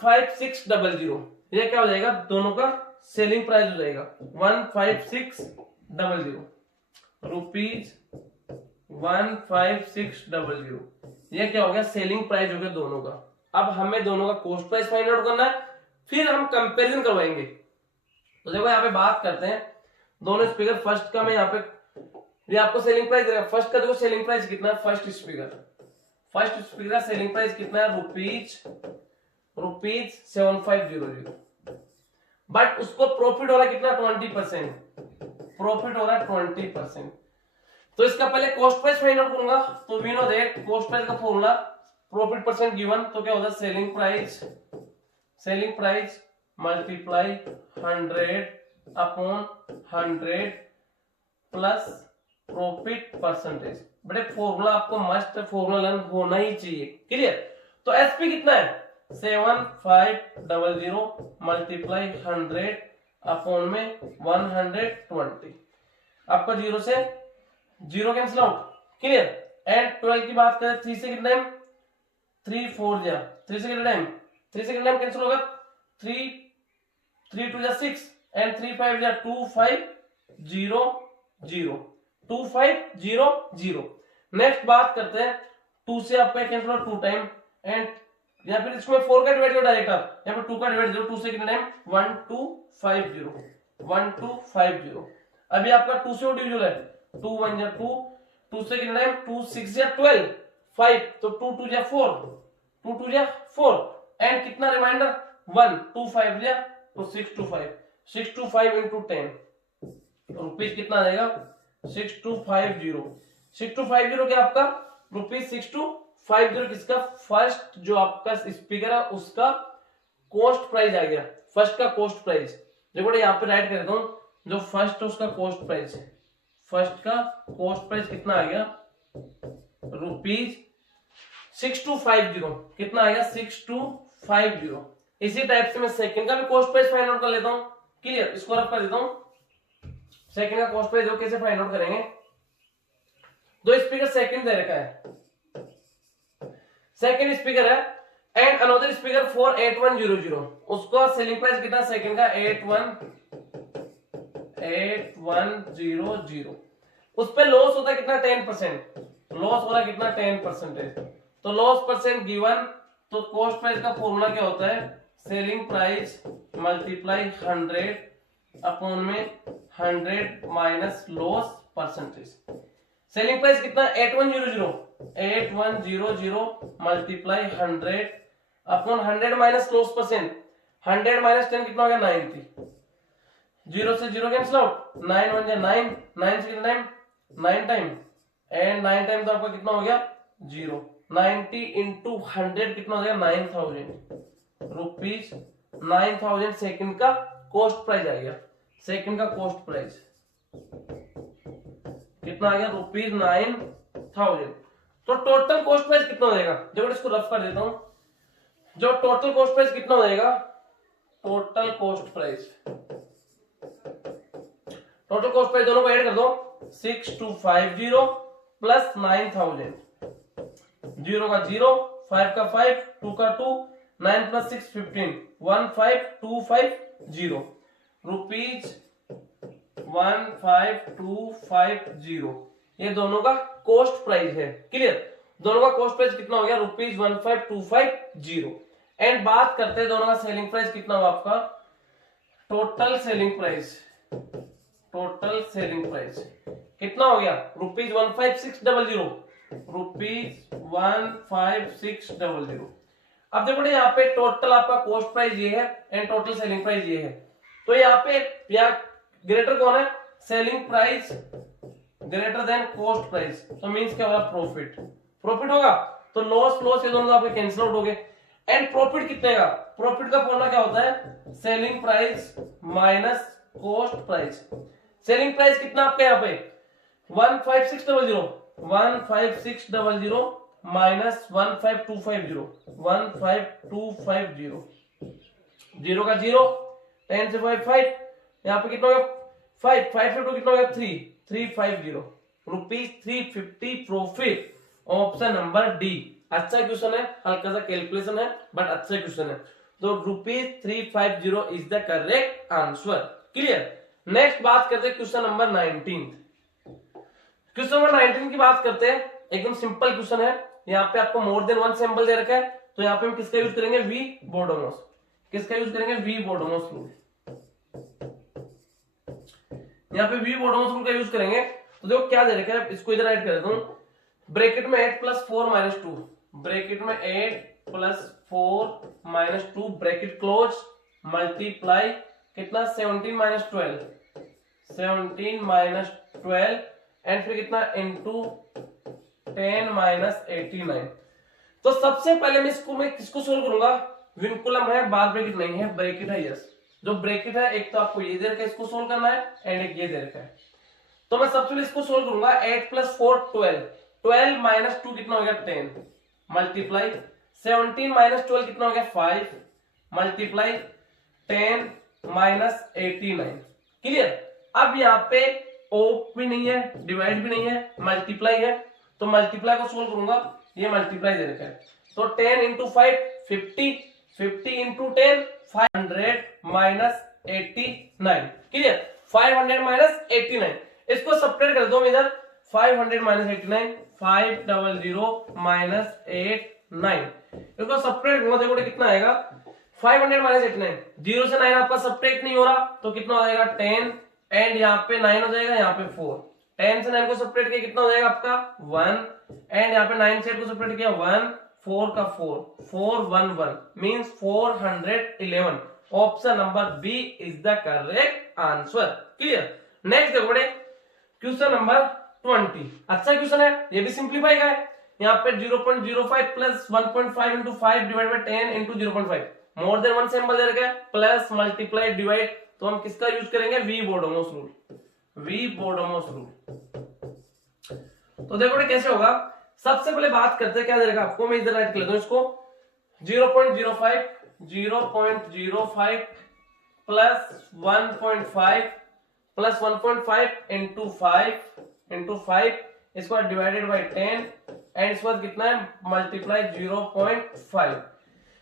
15600। ये क्या हो जाएगा दोनों का सेलिंग प्राइस हो जाएगा 15600 रुपीज 15600। ये क्या हो गया सेलिंग प्राइस हो गया दोनों का। अब हमें दोनों का कॉस्ट प्राइस फाइंड आउट करना है, फिर हम कंपैरिजन करवाएंगे। तो देखो यहाँ पे बात करते हैं दोनों स्पीकर। फर्स्ट का मैं यहाँ पे ये आपको सेलिंग प्राइस देगा। फर्स्ट का देखो सेलिंग प्राइस कितना है, फर्स्ट स्पीकर का सेलिंग प्राइस कितना है रुपीज 7500, बट उसको प्रॉफिट हो रहा है कितना 20%, प्रॉफिट हो रहा है 20%। तो इसका पहले कॉस्ट प्राइस फाइंड आउट करूंगा, तो we know that cost price का फॉर्मूला प्रॉफिट परसेंट गिवन, तो क्या होता है selling price multiply 100 upon 100 plus profit percentage. बड़े फॉर्मूला आपको मस्ट फॉर्मूला लर्न होना ही चाहिए। क्लियर। तो एसपी कितना है 7500 मल्टीप्लाई 100 अपॉन में 120। आपका 0 से 0 कैंसिल आउट। क्लियर। एंड 12 की बात करें 3 से कितना टाइम 3 4 जा 3 से कितना टाइम 3 से कितना टाइम कैंसिल होगा 3 2 जा 6 एंड 3 5 जा 2 5 0 0 2 5 0 0। नेक्स्ट बात करते हैं 2 से आपका कैंसिल होगा 2 टाइम एंड या फिर इसमें 4 का डिवाइड करो डायरेक्ट आप, यहाँ पे 2 का डिवाइड करो 2 से कितना टाइम 1250। अभी आपका 2 से डिविजन है 2 1 जा 2 2 से कितना टाइम 2 6 जा 12 5 तो 2 2 जा 4 2 2 जा 4 एंड कितना रिमाइंडर 1 2 5 जा तो 6 to 5 into 10 रुपीज कितना आ जाएगा 6250 क्या आपका रुपीज 6250 किसका फर्स्ट जो आपका स्पीकर है उसका कॉस्ट प्राइस आ गया। फर्स्ट का कॉस्ट प्राइस देखो यहाँ पे राइट कर देता हूं, जो फर्स्ट है उसका कॉस्ट प्राइस है, फर्स्ट का कॉस्ट प्राइस कितना आ गया रुपीज 6250 कितना आ गया 6250। इसी टाइप से मैं सेकंड का भी कॉस्ट प्राइस फाइंड आउट कर लेता हूं। क्लियर। इसको रख कर देता हूं सेकंड का कॉस्ट प्राइस कैसे फाइंड आउट करेंगे। दो स्पीकर सेकंड दे रखा है, सेकंड स्पीकर है एंड अनदर स्पीकर 8100 उसका सेलिंग प्राइस कितना सेकंड का 8100 उस पे लॉस होता है कितना 10%, लॉस हो रहा है कितना 10%। तो लॉस परसेंट गिवन, तो कॉस्ट प्राइस का फॉर्मूला क्या होता है सेलिंग प्राइस मल्टीप्लाई 100 अपॉन में 100 minus loss percentage. Selling price कितना 8100 multiply 100 upon 100 minus loss percent 100 minus 10 कितना हो गया 90। 0 से 0 कैंसिल आउट 9 1 जा 9 9 से कितना टाइम 9 टाइम एंड 9 टाइम तो आपका कितना हो गया 0। 90 इंटू 100 कितना हो जाएगा 9000 रुपीज 9000 सेकंड का कॉस्ट प्राइस आ गया। सेकंड का कॉस्ट प्राइस कितना आ गया ₹9,000। तो टोटल कॉस्ट प्राइस कितना हो जाएगा, देखो इसको रफ कर देता हूं। जो टोटल कॉस्ट प्राइस कितना हो जाएगा, टोटल कॉस्ट प्राइस दोनों को ऐड कर दो, 6250 प्लस 9,000, 0 का 0, 5 का 5, 2 का 2, 9 प्लस 6 15, 15250 रुपीज 15250, ये दोनों का कॉस्ट प्राइस है। क्लियर, दोनों का कॉस्ट प्राइस कितना हो गया, रुपीज 15250। एंड बात करते हैं दोनों का सेलिंग प्राइस कितना हुआ आपका, टोटल सेलिंग प्राइस कितना हो गया, रुपीज 15600। अब देखो यहाँ पे टोटल आपका कॉस्ट प्राइस ये है एंड टोटल सेलिंग प्राइस ये है। तो यहाँ पे ग्रेटर कौन है, selling price greater than cost price, तो मींस क्या होगा, प्रॉफिट होगा। तो लॉस ये दोनों आपके कैंसिल आउट हो गए। एंड प्रॉफिट कितने का, प्रॉफिट का फॉर्मूला क्या होता है, selling price minus cost price. Selling price कितना आपका यहाँ पे 15600 माइनस 15250, 0 का 0, 10 से 5 5, यहाँ पे कितना होगा 5 से 2 कितना होगा 350 rupees 350 profit. Option number D अच्छा क्वेश्चन है, हल्का सा कैलकुलेशन है बट अच्छा क्वेश्चन है। तो rupees 350 is the correct answer. Clear, next बात करते हैं क्वेश्चन नंबर 19। क्वेश्चन नंबर 19 की बात करते हैं, एकदम सिंपल क्वेश्चन है। यहाँ पे आपको मोर देन वन सैंपल दे रखा है, तो यहाँ पे हम किसका यूज करेंगे, वी बोर्डोमोस रूल। यहाँ पे वी बोर्डोमोस रूल का यूज करेंगे। तो देखो क्या दे रखा है, इसको इधर ऐड कर देता हूं, ब्रैकेट में 8 प्लस 4 माइनस 2, ब्रैकेट में 8 plus 4 minus 2 bracket close, multiply कितना 17 माइनस 12 एंड फिर कितना इनटू 10 माइनस 89। तो सबसे पहले मैं किसको सोल्व करूंगा, विनकुलम है, बार ब्रैकेट नहीं है, ब्रैकेट है। यस, जो ब्रैकेट है एक तो आपको ये दे रखा है, इसको सोल्व करना है, एंड एक ये दे रखा है। तो मैं सबसे पहले इसको सोल्व करूंगा, 8 प्लस 4 12 माइनस 2 कितना हो गया 10, मल्टीप्लाई 17 माइनस 12 कितना हो गया 5, मल्टीप्लाई 10 माइनस 89। क्लियर, अब यहाँ पे ओप भी नहीं है, डिवाइड भी नहीं है, मल्टीप्लाई है। तो मल्टीप्लाई को सोल्व करूंगा, ये मल्टीप्लाई दे रखा है, तो 10 into 5 50, 50 into 10 500 minus 89। Clear, 500 minus 89, इसको सब्ट्रैक्ट कर दो इधर, 500 माइनस 89 500 माइनस 89, इसको सब्ट्रैक्ट करो, देखो कितना आएगा 500 माइनस 89, 0 से 9 आपका सब्ट्रैक्ट नहीं हो रहा, तो कितना हो जाएगा 10 एंड यहाँ पे 9 हो जाएगा, यहाँ पे 4, 10 से 9 को सब्ट्रैक्ट किया कितना हो जाएगा आपका 1 एंड यहाँ पे 9 से 8 को सब्ट्रैक्ट किया 1, 4 का 4 means 411। Option number B is the correct answer. Clear, next देखो बड़े क्वेश्चन नंबर 20। अच्छा क्वेश्चन है, ये भी सिंप्लीफाई का है। यहाँ पे 0.05 plus 1.5 into 5 divide by 10 into 0.5, more than one symbol दे रखा है, प्लस मल्टीप्लाई डिवाइड, तो हम किसका यूज करेंगे, वी बोर्डोमोस रूल। तो देखो कैसे होगा, सबसे पहले बात करते हैं, क्या दे रखा आपको, मैं इधर राइट कर लेता हूं इसको, 0.05 प्लस 1.5 प्लस 1.5 इंटू 5 इसके बाद डिवाइडेड बाई 10 एंड इसके बाद कितना है मल्टीप्लाई 0.5।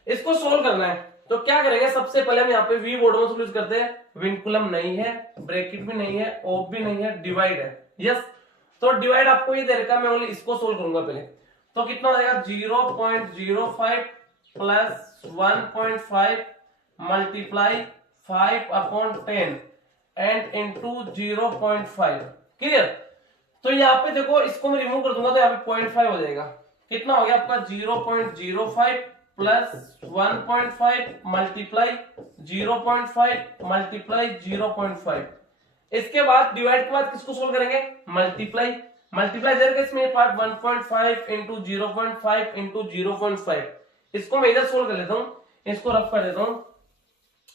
इसको सोल्व करना है, तो क्या करेंगे, सबसे पहले हम यहाँ पे वी बोर्डोमोस यूज करते हैं, विनकुलम नहीं है, ब्रैकेट भी नहीं है, ओप भी नहीं है, डिवाइड है। यस, तो डिवाइड आपको ये दे रखा, मैं ओनली इसको सोल्व करूंगा पहले। तो कितना हो जाएगा 0.05 plus 1.5 multiply 5/10 and into 0.5। Clear, तो यहाँ पे देखो इसको मैं रिमूव कर दूंगा, तो यहाँ पे 0.5 हो जाएगा, कितना हो गया आपका 0.05 प्लस 1.5 मल्टीप्लाई 0.5 मल्टीप्लाई 0.5। इसके बाद डिवाइड के बाद किसको सोल्व करेंगे, मल्टीप्लाई देकर इसमें पार्ट 1.5 इंटू 0.5 इंटू 0.5। इसको मैं इधर सोल्व कर लेता हूं, इसको रफ कर देता हूं,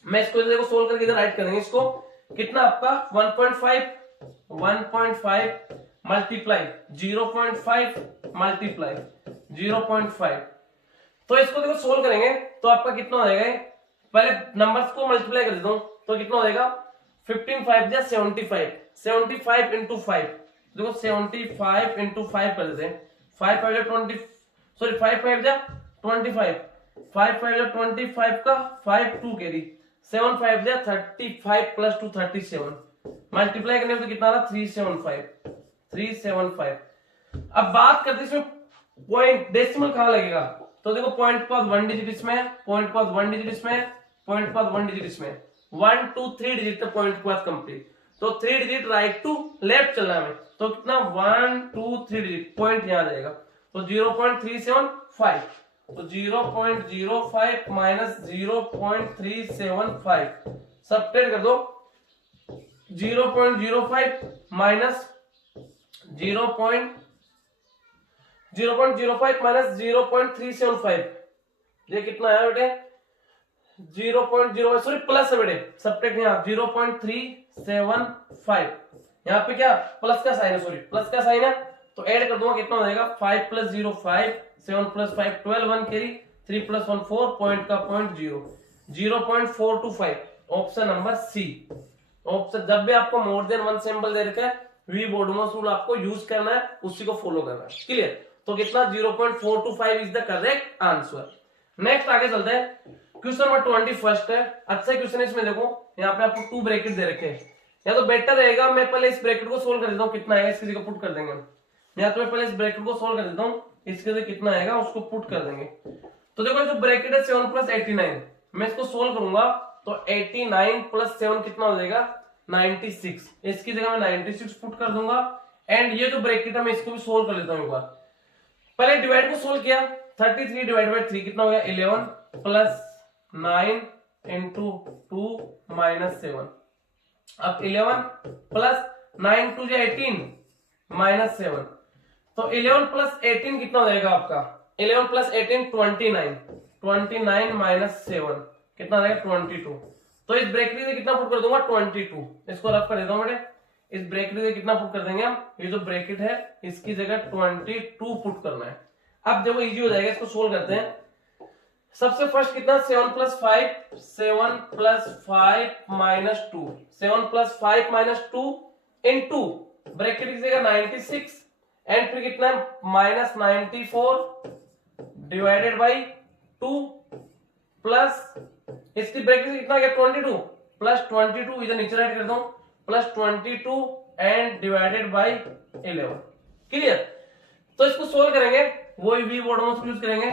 मैं इसको देखो सोल्व करके इधर राइट करेंगे, इसको कितना आपका 1.5 मल्टीप्लाई 0.5 मल्टीप्लाई 0.5। तो इसको देखो सोल्व करेंगे तो आपका कितना हो जाएगा, पहले नंबर्स को मल्टीप्लाई कर देता हूं तो कितना हो जाएगा 15 5 या 75, 75 इंटू 5, देखो 75 इंटू 5 कर देते हैं, 5 5 या 20, सॉरी 5 5 या 25, 5 5 या 25 का 5 2 कैरी, 7 5 या 35 प्लस 2 37, मल्टीप्लाई करने में तो कितना रहा 375। अब बात करते हैं इसमें पॉइंट डेसिमल कहां लगेगा, तो देखो पॉइंट के बाद 1 डिजिट इसमें, पॉइंट के बाद 1 डिजिट इसमें, पॉइंट के बाद 1 डिजिट इसमें, 1 2 3 डिजिट तक पॉइंट के बाद कंप्लीट, तो 3 डिजिट राइट टू लेफ्ट चलना है, तो कितना 1 2 3 डिजिट पॉइंट यहां जाएगा, तो 0.375, तो 0.05 माइनस 0.375 सब्ट्रैक्ट कर दो, 0.05 माइनस 0.05 माइनस 0.375, ये कितना है बेटे 0.0, सॉरी प्लस है बेटे, सब्ट्रैक्ट यहाँ 0.375, यहाँ पे क्या प्लस का साइन है, सॉरी प्लस का साइन है, तो ऐड कर दूंगा कितना हो जाएगा 5 plus 0 5, 7 plus 5 12, 1 carry, 3 plus 1 4, point का point 0, 0.425, option number C. Option जब भी आपको मोर देन 1 सिंबल दे रखा है वी बोडोमोस रूल आपको यूज करना है, उसी को फॉलो करना है, क्लियर। तो कितना 0.425 is the correct answer. Next आगे चलते हैं, क्वेश्चन नंबर 21 है, अच्छा क्वेश्चन है, इसमें देखो यहाँ पे आपको 2 ब्रैकेट दे रखे हैं, या तो बेटर रहेगा मैं पहले इस ब्रैकेट को सोल्व कर देता हूँ, कितना आएगा इसकी जगह पुट कर देंगे, या तो मैं पहले इस ब्रैकेट को सोल्व कर देता हूँ, इसके जगह कितना आएगा उसको पुट कर देंगे। तो देखो जो ब्रैकेट है 7 प्लस 89, मैं इसको सोल्व करूंगा तो 89 प्लस 7 कितना हो जाएगा 96, इसकी जगह मैं 96 पुट कर दूंगा, एंड ये जो ब्रैकेट है मैं इसको भी सोल्व कर लेता हूँ एक बार। पहले डिवाइड को सोल्व किया, 33 डिवाइड बाय 3 कितना हो गया 11 प्लस 9 इंटू 2 माइनस 7, अब 11 प्लस 9 टू 18 माइनस 7, तो 11 प्लस 18 कितना हो जाएगा आपका 11 प्लस 18 29, 29 माइनस 7 कितना हो जाएगा 22, तो इस ब्रैकेट से कितना पुट कर दूंगा 22, इसको रफ कर देता हूं बेटे, इस ब्रैकेट से कितना पुट कर देंगे हम, ये जो ब्रैकेट है इसकी जगह 22 पुट करना है। अब देखो इजी हो जाएगा, इसको सोल्व करते हैं। सबसे फर्स्ट कितना 7 plus 5, 7 plus 5 minus 2, 7 plus 5 minus 2 into bracket की जगह 96, एंड फिर कितना है माइनस 94 डिवाइडेड बाई 2 प्लस इसकी ब्रैकेट से कितना गया 22 प्लस 22, इधर नीचे राइट कर दो, plus 22 and divided by 11, clear. तो इसको सोल्व करेंगे, वही वी बोडोमोस यूज करेंगे,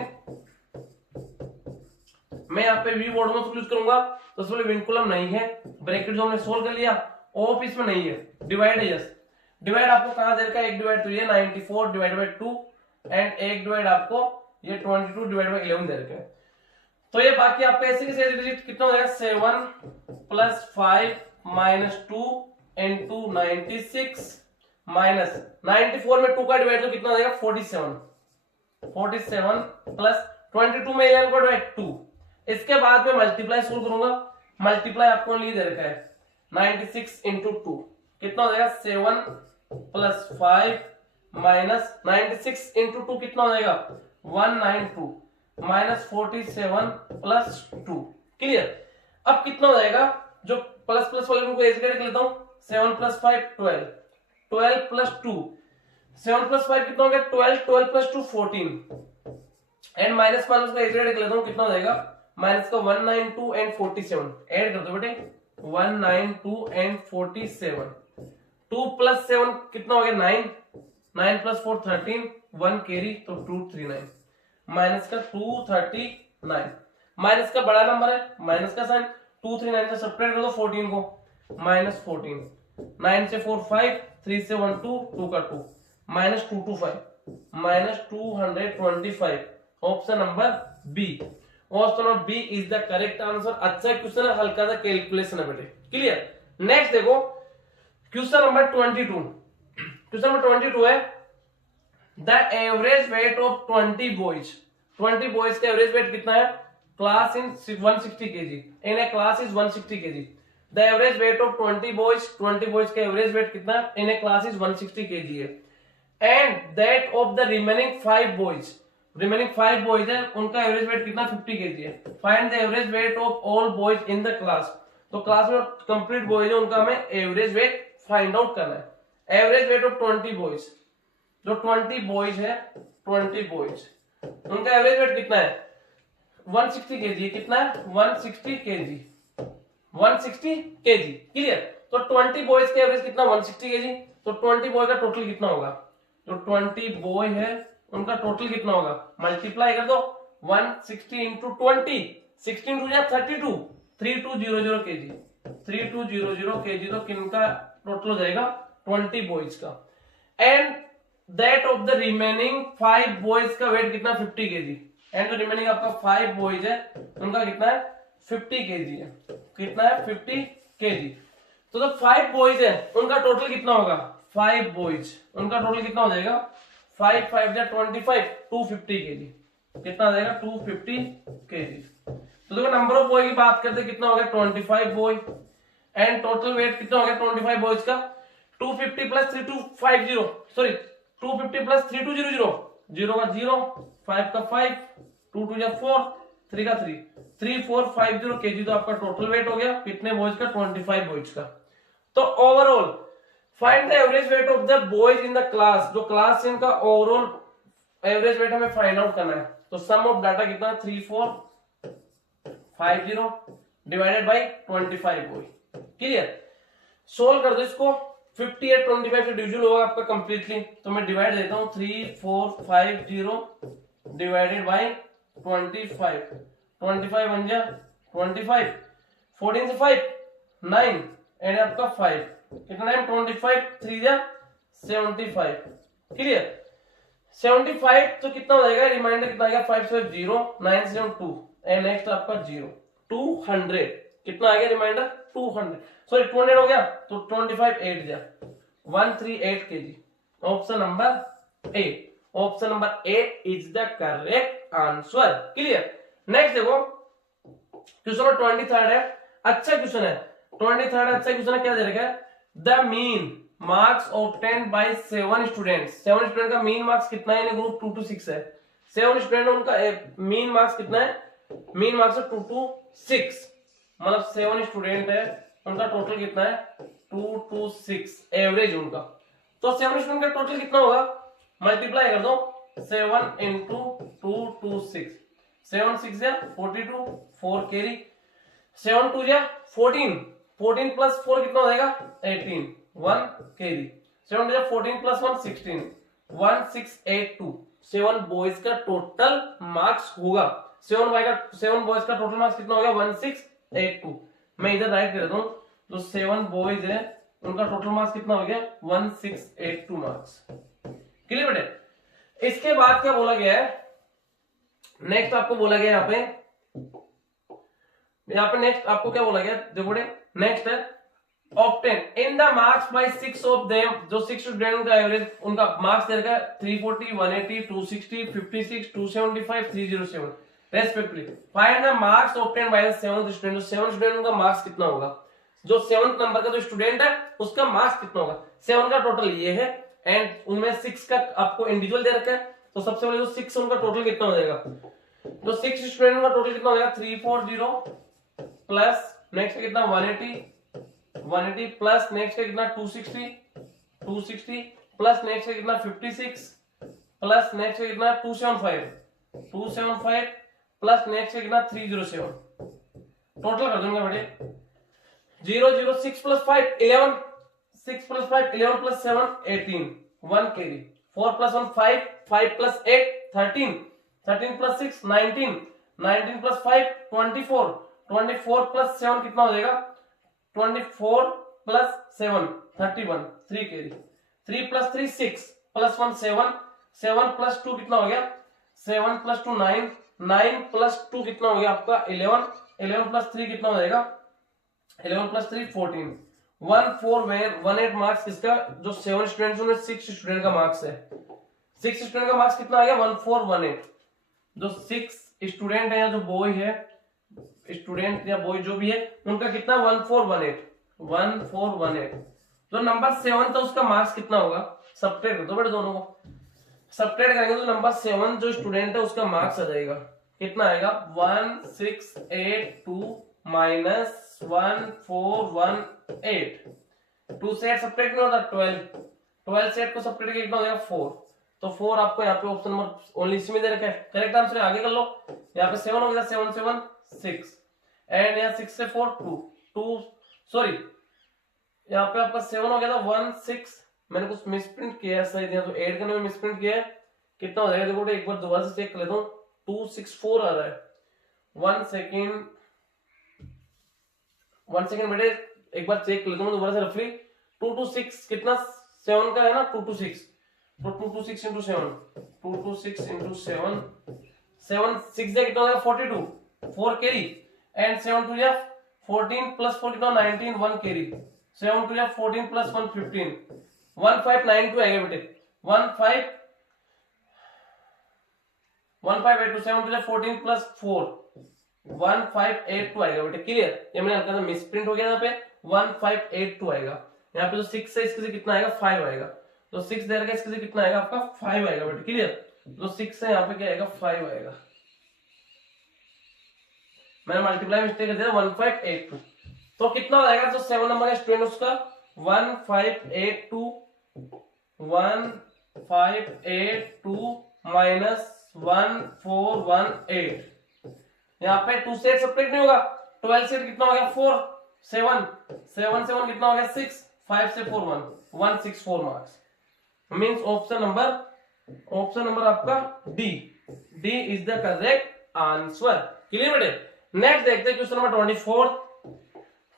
मैं यहाँ पे वी बोडोमोस यूज करूंगा, तो इसमें विंकुलम नहीं है, ब्रैकेट जो हमने सोल्व कर लिया, ऑफ इसमें नहीं है, डिवाइड है यस, डिवाइड आपको कहां दे रखा है, एक डिवाइड तो ये 94 डिवाइड बाई 2, एंड एक डिवाइड आपको ये 22 डिवाइड बाई 11 दे रखे हैं। तो ये बाकी आपका ऐसे कैसे डिजिट कितना हो जाएगा 7 प्लस 5 माइनस 2 इंटू 96 माइनस 94 में 2 का डिवाइड तो कितना हो जाएगा 47, 47 प्लस 22 में 11 को डिवाइड 2, इसके बाद में मल्टीप्लाई सोल्व करूंगा, मल्टीप्लाई आपको नहीं दे रखा है 96 इंटू 2 कितना हो जाएगा 7 प्लस 5 माइनस 96 इंटू 2 कितना हो जाएगा 192 माइनस 47 प्लस 2, क्लियर। अब कितना हो जाएगा, जो प्लस प्लस वाले को ऐसे कर लेता हूं, 7 प्लस 5 12, 12 प्लस 2, 7 प्लस 5 कितना हो गया 12, 12 प्लस 2 14, एंड माइनस माइनस का ऐसे कर लेता हूं, कितना हो जाएगा माइनस का 192 एंड 47, ऐड कर दो बेटे 192 एंड 47, 2 प्लस 7 कितना हो गया 9, 9 प्लस 4 13, 1 कैरी तो 239, माइनस का 239, माइनस का बड़ा नंबर है माइनस का साइन, 239 से सब्ट्रैक्ट कर दो 14 को, माइनस 14, 9 से 4 5, 3 से 1 2, 2 का 2, minus 225, minus 225, option number B, option number B is the correct answer. अच्छा क्वेश्चन है, हल्का सा कैलकुलेशन है बेटे, क्लियर। नेक्स्ट देखो क्वेश्चन नंबर 22, क्वेश्चन नंबर 22 है the average weight of 20 boys, 20 boys का एवरेज वेट कितना है, class in 160 kg, in a class is 160 kg, the average weight of 20 boys, 20 boys का एवरेज वेट कितना है, in a class is 160 kg है। And that of the remaining 5 boys, remaining 5 boys है, उनका एवरेज वेट कितना 50 केजी है। Find the average weight of all boys in the class, तो क्लास में कंप्लीट बॉयज है उनका हमें एवरेज वेट फाइंड आउट करना है। एवरेज वेट ऑफ 20 बॉयज, जो 20 बॉयज है, 20 बॉयज, उनका एवरेज वेट कितना है 160 केजी है। कितना है 160 केजी, 160 केजी, क्लियर। तो 20 बॉयज का एवरेज कितना 160 केजी, तो 20 बॉय का टोटल कितना होगा, तो 20 बॉय है उनका टोटल कितना होगा, मल्टीप्लाई कर दो 160 इंटू 20, 16 टू या 32, 3200 केजी, 3200 केजी, तो किनका टोटल हो जाएगा 20 बॉयज का। And that of the remaining 5 boys का वेट कितना 50 केजी, एंड जो रिमेनिंग आपका 5 बॉयज है उनका कितना है 50 केजी है, कितना है 50 केजी। तो जो 5 बॉयज है उनका टोटल कितना होगा, 5 बॉयज उनका टोटल कितना हो जाएगा 5 5 या 25, 250 केजी, कितना आ जाएगा 250 केजी। तो देखो नंबर ऑफ बॉय की बात करते कितना हो गया 25 बॉय, एंड टोटल वेट कितना हो गया 25 बॉयज का 250 प्लस 3250, सॉरी 250 प्लस 3200, 0 का 0, 5 का 5, 2 2 या 4, 3 का 3, 3450 केजी, तो आपका टोटल वेट हो गया कितने बॉयज का 25 बॉयज का। तो overall find the average weight of the boys in the class, जो क्लास इनका ओवरऑल एवरेज वेट हमें फाइंड आउट करना है। तो सम ऑफ डाटा कितना 3450 divided by 25 boy, clear. Solve कर दो इसको, 58 25 से डिविजन होगा आपका कंप्लीटली, तो मैं डिवाइड देता हूं 3450 डिवाइडेड बाई 25, 25 बन गया 25, 14 से 5 9 एंड आपका 5, कितना है 25, 3 या 75, क्लियर। 75 तो कितना हो जाएगा, रिमाइंडर कितना आएगा 5 से 0, 9 से 2 एंड नेक्स्ट आपका 0, 200, कितना आ गया रिमाइंडर 200, सॉरी 200 हो गया, तो 25 8 जा 138 KG. Option number A, option number A is the correct answer, clear. Next देखो क्वेश्चन नंबर 23 है, अच्छा क्वेश्चन है 23, अच्छा क्वेश्चन है, क्या दे रखा है, the mean marks obtained by 7 students, 7 student का मीन मार्क्स कितना है, ग्रुप 2 to 6 है, 7 स्टूडेंट उनका मीन मार्क्स कितना है, मीन मार्क्स 2 to 6, मतलब 7 स्टूडेंट है उनका टोटल कितना है 2 to 6 एवरेज उनका। तो 7 स्टूडेंट का टोटल कितना होगा, मल्टीप्लाई कर दो 7 इंटू 2 to 6, 7 6 या 42, 4 कैरी, 7 2 या 14, 14 प्लस 4 कितना हो जाएगा 18, 1 कैरी, 7 2 या 14 प्लस 1 16, 1682, 7 बॉयज का टोटल मार्क्स होगा, 7 बॉयज का टोटल मार्क्स कितना हो गया 1682। मैं इधर राइट कर देता हूं, तो 7 बॉयज है उनका टोटल मार्क्स कितना हो गया 1682 मार्क्स, क्लियर बेटे। इसके बाद क्या बोला गया है, नेक्स्ट आपको बोला गया यहाँ पे नेक्स्ट आपको क्या बोला गया, देखो नेक्स्ट है obtain in the marks bye 6 of them, जो 6 स्टूडेंट का एवरेज उनका मार्क्स दे रखा है 340 180 260 56 275 307 respectively. Find the marks obtain by the 7th student, जो 7th स्टूडेंट का मार्क्स कितना होगा, जो 7th नंबर का जो स्टूडेंट है उसका मार्क्स कितना होगा, 7 का टोटल ये है एंड उनमें 6 का आपको इंडिविजुअल दे रखा है, तो सबसे पहले जो 6 उनका टोटल कितना हो जाएगा, जो 6 स्टूडेंट का टोटल कितना हो जाएगा 340 प्लस नेक्स्ट का कितना 180 प्लस नेक्स्ट का कितना 260 प्लस नेक्स्ट का कितना 56 प्लस नेक्स्ट का कितना 275 प्लस नेक्स्ट का कितना 307, टोटल कर दूंगा बेटे 0 0 6 plus 5 11, 6 plus 5 11 plus 7 18, 1 carry, 4 plus 1 5, 5 plus 8 13, 13 plus 6 19, 19 plus 5 24, 24 plus 7 कितना हो जाएगा 24 plus 7 31, 3 carry, 3 plus 3 6 plus 1 7, 7 plus 2 कितना हो गया 7 प्लस 2 9, 9 प्लस 2 कितना हो गया आपका 11, 11 प्लस 3 कितना हो जाएगा 11 प्लस 3 14, 1418 मार्क्स किसका, जो 7 स्टूडेंट्स उनमें 6 स्टूडेंट का मार्क्स है, 6 स्टूडेंट का मार्क्स कितना आ गया 1418, जो 6 स्टूडेंट है या जो बॉय है, स्टूडेंट या बॉय जो भी है उनका कितना 1418, जो नंबर 7 था उसका मार्क्स कितना होगा, सब्ट्रैक्ट कर दो बेटा दोनों को। सब्ट्रैक्ट करेंगे तो नंबर 7 जो स्टूडेंट है उसका मार्क्स आ जाएगा, कितना आएगा 1682 माइनस 1418। 2 से 8 सब्ट्रैक्ट नहीं होता 12 से 8 को सब्ट्रैक्ट कितना हो जाएगा 4। तो 4 आपको यहाँ पे ऑप्शन नंबर ओनली इसमें दे रखा है। करेक्ट आंसर आगे कर लो। यहाँ पे 7 हो गया, 7 7 6 एंड यहाँ 6 से 4 2 सॉरी यहाँ पे आपका 7 हो गया था 1 6, मैंने कुछ मिसप्रिंट किया है सही दिया तो 8 करने में मिसप्रिंट किया है। कितना हो जाएगा देखो एक बार दोबारा से चेक कर लेता हूँ। 264 आ रहा है। 1 सेकेंड बेटे एक बार चेक कर लेता हूँ दोबारा से रफली। 226 कितना 7 का है ना 226, तो 226 into 7 226 into 7 7 6 जा कितना हो जाएगा 42 4 कैरी एंड 7 2 जा 14 प्लस 4 कितना 19 1 कैरी 7 2 जा 14 प्लस 1 15 1592 आएगा बेटे 1582 7 2 जा 14 प्लस 4 1582 आएगा बेटे। क्लियर, ये मैंने हल्का सा मिसप्रिंट हो गया यहाँ पे 1582 आएगा। यहाँ पे जो 6 है इसके से कितना आएगा 5 आएगा, तो 6 दे रखा है इसके से कितना आएगा आपका 5 आएगा बेटे। क्लियर, तो 6 है यहाँ पे क्या आएगा 5 आएगा। मैंने मल्टीप्लाई मिस्टेक कर दिया 1582, तो कितना हो जाएगा जो 7 नंबर का स्टूडेंट उसका 1582 माइनस 1418। यहाँ पे 2 से 8 सब्ट्रैक्ट नहीं होगा, 12 से 8 कितना हो गया 4 7 7 7 कितना हो गया 6 5 से 4 1 164 मार्क्स। मींस ऑप्शन नंबर आपका D is the correct answer. Clear बेटे। नेक्स्ट देखते हैं क्वेश्चन नंबर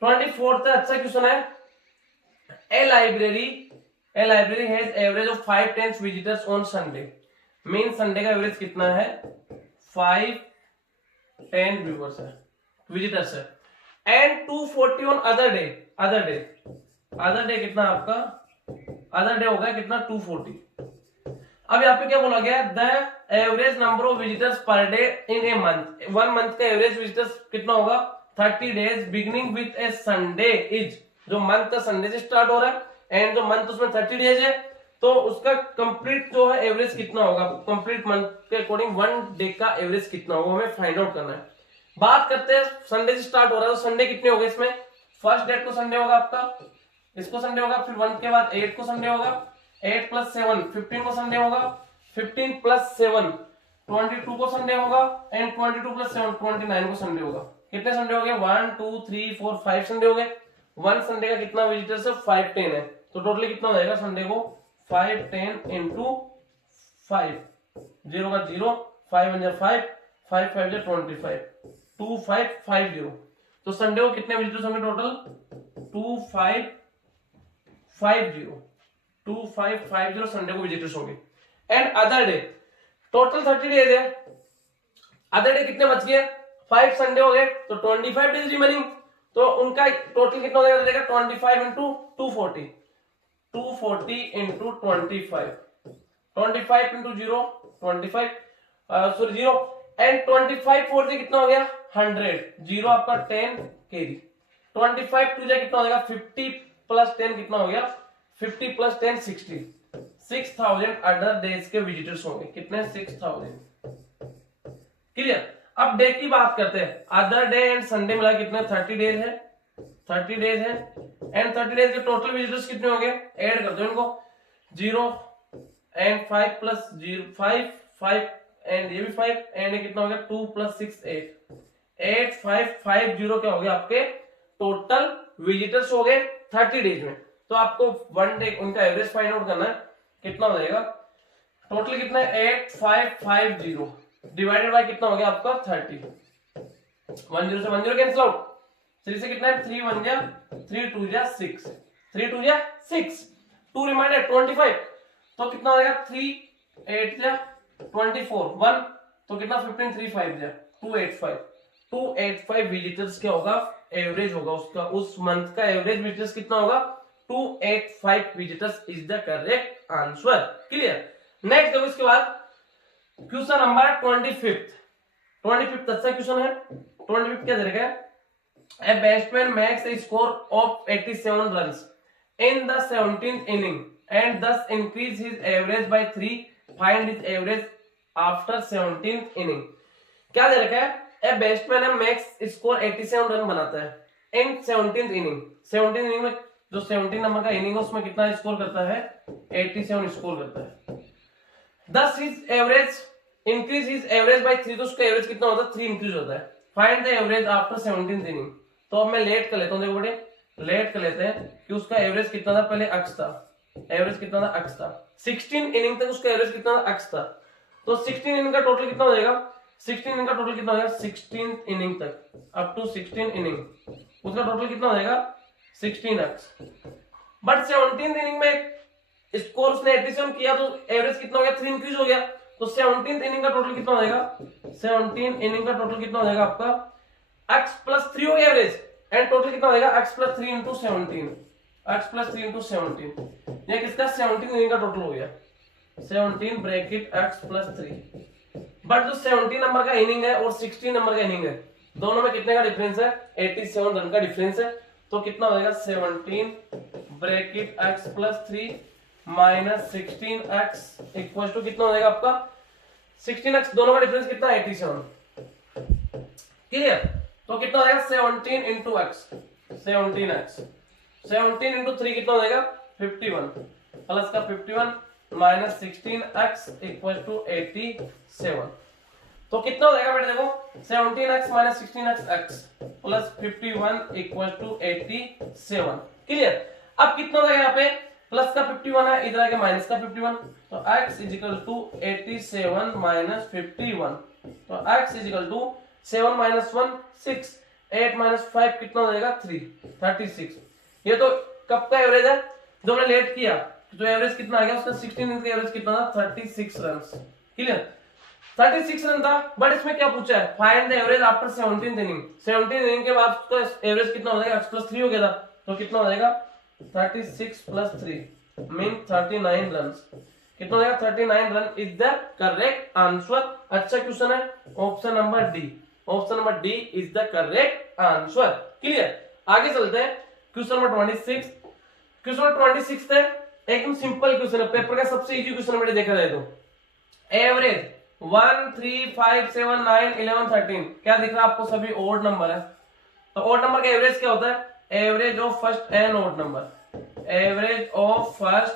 24 अच्छा क्वेश्चन है। A library has average of 5-10 visitors on Sunday. Mean Sunday का एवरेज कितना है 5-10 व्यूअर्स है विजिटर्स है एंड 240 ऑन अदर डे कितना आपका अदर डे होगा कितना 240। अब यहाँ पे क्या बोला गया the average number of visitors per day in a month. 1 month का एवरेज विजिटर्स कितना होगा 30 days beginning with A Sunday is. जो मंथ का संडे से स्टार्ट हो रहा है एंड जो मंथ उसमें 30 डेज है तो उसका कंप्लीट जो है एवरेज कितना होगा कंप्लीट मंथ के अकॉर्डिंग 1 डे का एवरेज कितना होगा हमें फाइंड आउट करना है। बात करते हैं संडे से स्टार्ट हो रहा है तो संडे कितने होंगे इसमें फर्स्ट डेट को संडे होगा आपका, इसको संडे होगा, फिर 1 के बाद 8 को संडे होगा, 8 प्लस 7 15 को संडे होगा, 15 प्लस 7 22 को संडे होगा एंड 22 प्लस 7 29 को संडे होगा। कितने संडे हो गए 1 2 3 4 5 संडे हो गए। 1 संडे का कितना विजिटर्स है 5-10 है, तो टोटली कितना हो जाएगा संडे को 5-10 into 5 0 का 0 5 1 5 5 5 25 2550। तो संडे को कितने विजिटर्स होंगे टोटल 2550 संडे को विजिटर्स होंगे। And other day total 30 days है, अदर डे कितने बच गए 5 संडे हो गए तो 25 डेज रिमेनिंग, तो उनका टोटल कितना हो जाएगा 25 into 240 into 25 into 0 25 sorry 0 and 25 4 से कितना हो गया 100 0 आपका 10 केरी 25 2 से कितना हो जाएगा 50 प्लस 10 कितना हो गया 50 प्लस 10 6000 अदर डेज के विजिटर्स होंगे। कितने 6000। क्लियर। अब डे की बात करते हैं। अदर डे एंड संडे मिला कितने 30 डेज है एंड 30 डेज के टोटल विजिटर्स कितने हो गए ऐड कर दो इनको 0 एंड 5 प्लस 0 5 एंड ये भी 5 एंड कितना हो गया 2 प्लस 6 8 8550 क्या हो गया आपके टोटल विजिटर्स हो गए 30 डेज में। तो आपको 1 डे उनका एवरेज फाइंड आउट करना है कितना हो जाएगा टोटल कितना है 8550 डिवाइडेड बाय कितना हो गया आपका 30 10 से 10 कैंसिल आउट 3 से कितना है 3 1 जा 3 2 जा 6 3 2 जा 6 2 रिमाइंडर 25 तो कितना हो जाएगा 3 8 जा 24 1 तो कितना 15 3 5 जा 285 विजिटर्स क्या होगा एवरेज होगा उसका उस मंथ का एवरेज विजिटर्स कितना होगा 285 visitors is the correct answer. Clear. Next देखो इसके बाद क्वेश्चन नंबर 25 अच्छा क्वेश्चन है। 25 क्या दे रखा है A batsman makes a score of 87 runs in the 17th inning and thus increase his average by 3. Find his average after 17th inning. क्या दे रखा है? ए बैट्समैन है मैक्स स्कोर 87 रन बनाता है इन 17th इनिंग। 17th इनिंग में जो 17 नंबर का इनिंग है उसमें कितना स्कोर करता है? 87 स्कोर करता है। Thus his average increase his average by 3, तो उसका एवरेज कितना होता है? 3 इंक्रीज होता है। Find the average after 17th inning। तो अब मैं लेट कर लेता हूँ, देखो बेटे लेट कर लेते हैं कि उसका एवरेज कितना था। पहले अक्स था, एवरेज कितना था? अक्स था। 16 इनिंग तक उसका एवरेज कितना था? अक्स था। तो 16 इनिंग का टोटल कितना हो जाएगा? 16 इनिंग का टोटल कितना हो जाएगा? 16 इनिंग तक अप टू 16 इनिंग उसका टोटल कितना हो जाएगा? 16 अक्स। बट 17 इनिंग में स्कोर उसने 87 किया तो एवरेज कितना हो गया? 3 इंक्रीज हो गया। तो 17th इनिंग का टोटल कितना हो जाएगा? 17 इनिंग का टोटल कितना हो जाएगा आपका? x प्लस 3 हो गया एवरेज, एंड टोटल कितना हो जाएगा? x plus 3 into 17, x plus 3 into 17। ये किसका? 17 इनिंग का टोटल हो गया। 17 ब्रैकेट x प्लस 3। बट जो 17 नंबर का इनिंग है और 16 नंबर का इनिंग है, दोनों में कितने का डिफरेंस है? 87 रन का डिफरेंस है। तो कितना हो जाएगा? 17 bracket x plus 3 minus 16x equal to कितना हो जाएगा आपका? 16x। दोनों का डिफरेंस कितना? 87। क्लियर? तो कितना हो जाएगा? 17 इंटू एक्स 17x। 17 इंटू 3 कितना हो जाएगा? 51 प्लस का 51 माइनस 16x इक्वल टू 87। तो कितना हो जाएगा बेटे? देखो 17x minus 16x x plus 51 equal to 87। Clear? अब कितना हो जाएगा यहाँ पे? प्लस का 51 है, इधर आके माइनस का 51। तो x is equal to 87 minus 51। तो x is equal to 7 minus 1 6, 8 minus 5 कितना हो जाएगा? 3 36। ये तो कब का एवरेज है? जो हमने लेट किया तो एवरेज कितना आ गया उसका? 16 इनिंग का एवरेज कितना था? 36 रन। क्लियर? 36 रन था। बट इसमें क्या पूछा है? Find the average after 17th inning. 17th inning के बाद उसका एवरेज कितना हो जाएगा? x प्लस 3 हो गया था, तो कितना हो जाएगा? 36 प्लस 3 मीन 39 रन। कितना हो जाएगा? 39 run is the correct answer. अच्छा क्वेश्चन है, option number D. Option number D is the correct answer. Clear? आगे चलते हैं क्वेश्चन नंबर 26। क्वेश्चन नंबर 26 है एकदम सिंपल क्वेश्चन है, पेपर का सबसे इजी क्वेश्चन मैंने देखा जाए तो। एवरेज 1 3 5 7 9 11 13 क्या दिख रहा है आपको? सभी ओड नंबर है। तो ओड नंबर का एवरेज क्या होता है? Average of first and odd number. Average of first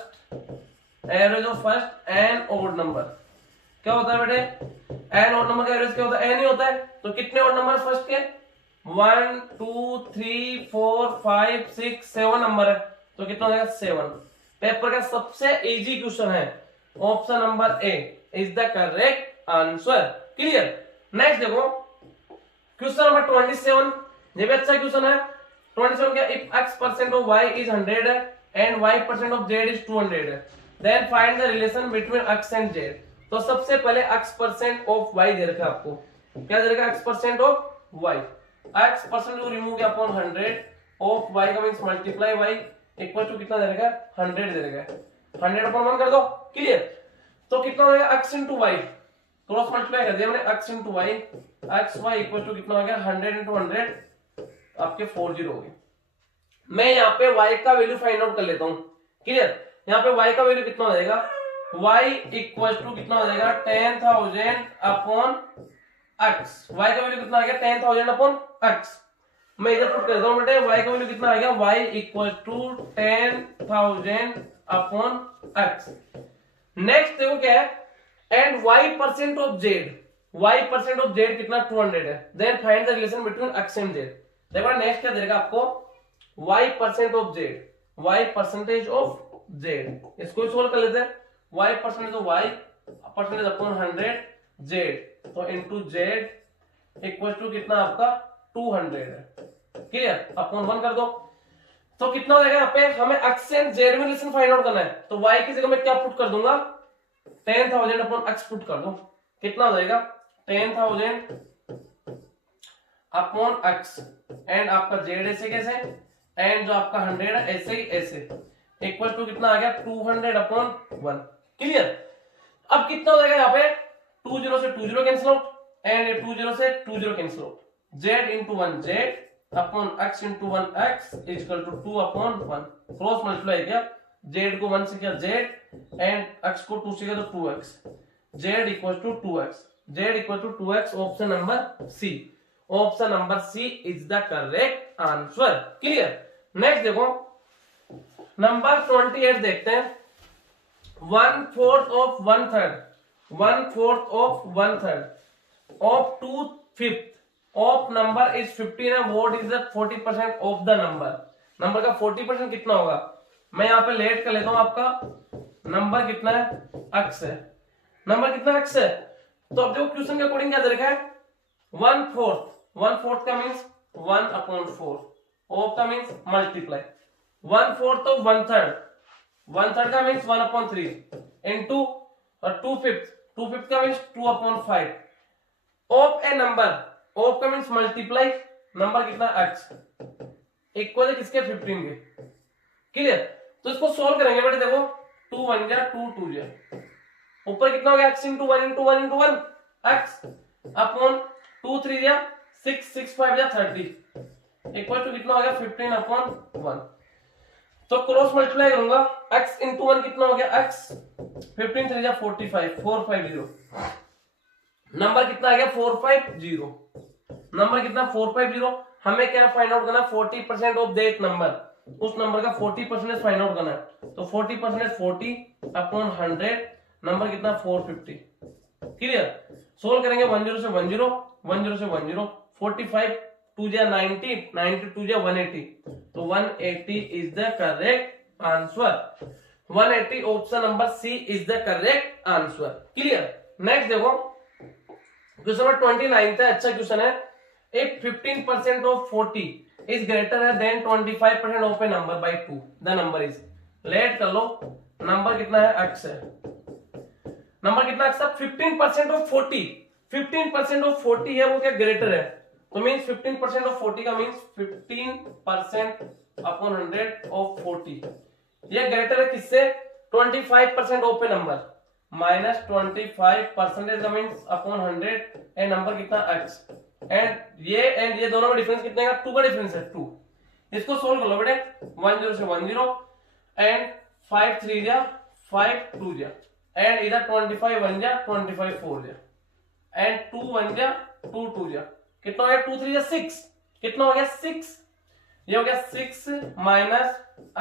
and odd number क्या होता है बेटे? एन ओड नंबर का एवरेज क्या होता है? एन ही होता है। तो कितने ओड नंबर फर्स्ट के? 1 2 3 4 5 6 7 नंबर है, तो कितना हो जाएगा? 7। पेपर का सबसे इजी क्वेश्चन है, option number A is the correct answer. Clear? Next देखो क्वेश्चन नंबर 27। ये भी अच्छा क्वेश्चन है। 27 क्या? If x% of y is 100 है and y% of z is 200 है, then find the relation between x and z। तो सबसे पहले x% ऑफ y दे रखा है आपको। क्या दे रखा है? x% of y। x% को रिमूव किया अपॉन 100 ऑफ y का means multiply y equal to कितना दे रखा है? 100 दे रखा है। 100 अपॉन 1 कर दो। क्लियर? तो कितना हो जाएगा? x into y cross multiply कर दिया मैंने, x into y xy equal to कितना हो गया? 100 इंटू 100 आपके 40 हो गए। मैं यहाँ पे y का वैल्यू फाइंड आउट कर लेता हूँ। क्लियर? यहाँ पे y का वैल्यू कितना हो जाएगा? y इक्वल टू कितना हो जाएगा? 10,000 अपॉन x। y का वैल्यू कितना आ गया? 10,000 अपॉन x। मैं इधर पुट कर देता हूँ बेटे, y का वैल्यू कितना आ गया? y equal to 10,000 upon x। Next देखो क्या है? And y% of z, y% of z कितना? 200 है। Then find the relation between x and z। देखो नेक्स्ट क्या देगा आपको? y% of z, y% of z। इसको सोल्व कर लेते हैं। y% of y percentage upon 100 z, तो इनटू z इक्वल टू कितना आपका? 200 है। क्लियर? अपॉन 1 कर दो। तो कितना हो जाएगा? यहाँ पे हमें x एंड z में रिलेशन फाइंड आउट करना है, तो y की जगह मैं क्या पुट कर दूंगा? 10,000 अपॉन x पुट कर दो। कितना हो जाएगा? 10,000 अपॉन x एंड आपका z ऐसे कैसे, एंड जो आपका 100 है ऐसे ही ऐसे, इक्वल टू कितना आ गया? 200 अपॉन 1। क्लियर? अब कितना हो जाएगा यहाँ पे? 20 से 20 कैंसिल आउट एंड 20 से 20 cancel out. z into 1 z upon x into 1 x is equal to 2 upon 1। Cross multiply किया जेड को 1 से किया जेड एंड एक्स को 2 से किया तो 2x, Z equal to 2x, Z equal to 2x, option number C, option number C is the correct answer. Clear. Next देखो नंबर 28 देखते हैं। 1/4 of 1/3, 1/4 of 1/3 of 2/5 of number is 15 है, what is the 40% of the number, number का 40% कितना होगा। मैं यहाँ पे लेट कर लेता हूं, आपका नंबर कितना है, x है, नंबर कितना x है। तो अब देखो क्वेश्चन के अकॉर्डिंग क्या दे रखा है, 1/4, 1/4 का मीन्स 1/4, ऑफ का मीन्स मल्टीप्लाई, 1/4 ऑफ 1/3, 1/3 का मीन्स 1/3 इंटू और 2/5, 2/5 का means 2/5 of A number, of का मीन्स मल्टीप्लाई नंबर कितना x इक्वल है किसके 15 के। क्लियर। तो इसको सोल्व करेंगे बेटे, देखो 2 1 जा 2 2 जा, ऊपर कितना हो गया x into 1 into 1 into 1 x upon 2 3 जा 6 6 5 जा 30 इक्वल टू कितना हो गया 15/1। तो क्रॉस मल्टीप्लाई करूंगा, x इंटू 1 कितना हो गया x, 15 3 जा 45 450, नंबर कितना आ गया 450, नंबर कितना 450। हमें क्या फाइंड आउट करना, 40% ऑफ दैट नंबर, उस नंबर का 40% फाइंड आउट करना है। तो 40% 40/100, नंबर कितना 450। क्लियर। सोल्व करेंगे 10 से 10, 10 से 10, 45 2 जा 90, 90 2 जा 180, तो 180 is the correct answer, 180 option number C is the correct answer. Clear. Next देखो क्वेश्चन नंबर 29 है, अच्छा क्वेश्चन है। If 15% of 40 is greater than 25% of a number by 2, the number is, late कर लो, नंबर कितना है x है, नंबर कितना x है 15% ऑफ 40, 15% ऑफ 40 है वो क्या ग्रेटर है, तो मींस 15% ऑफ 40 का मींस 15%/100 ऑफ 40, ये ग्रेटर है किससे 25% ऑफ ए नंबर माइनस 25% का मींस अपॉन 100 ए नंबर कितना x, एंड ये दोनों में डिफरेंस कितने का 2 का डिफरेंस है 2। इसको सोल्व कर लो बेटे, 10 से 10 एंड 5 3 जा 5 2 जा एंड इधर 25 1 जा 25 4 जा एंड 2 1 जा 2 2 जा, कितना हो गया 2 3 जा 6, कितना हो गया 6, ये हो गया 6 minus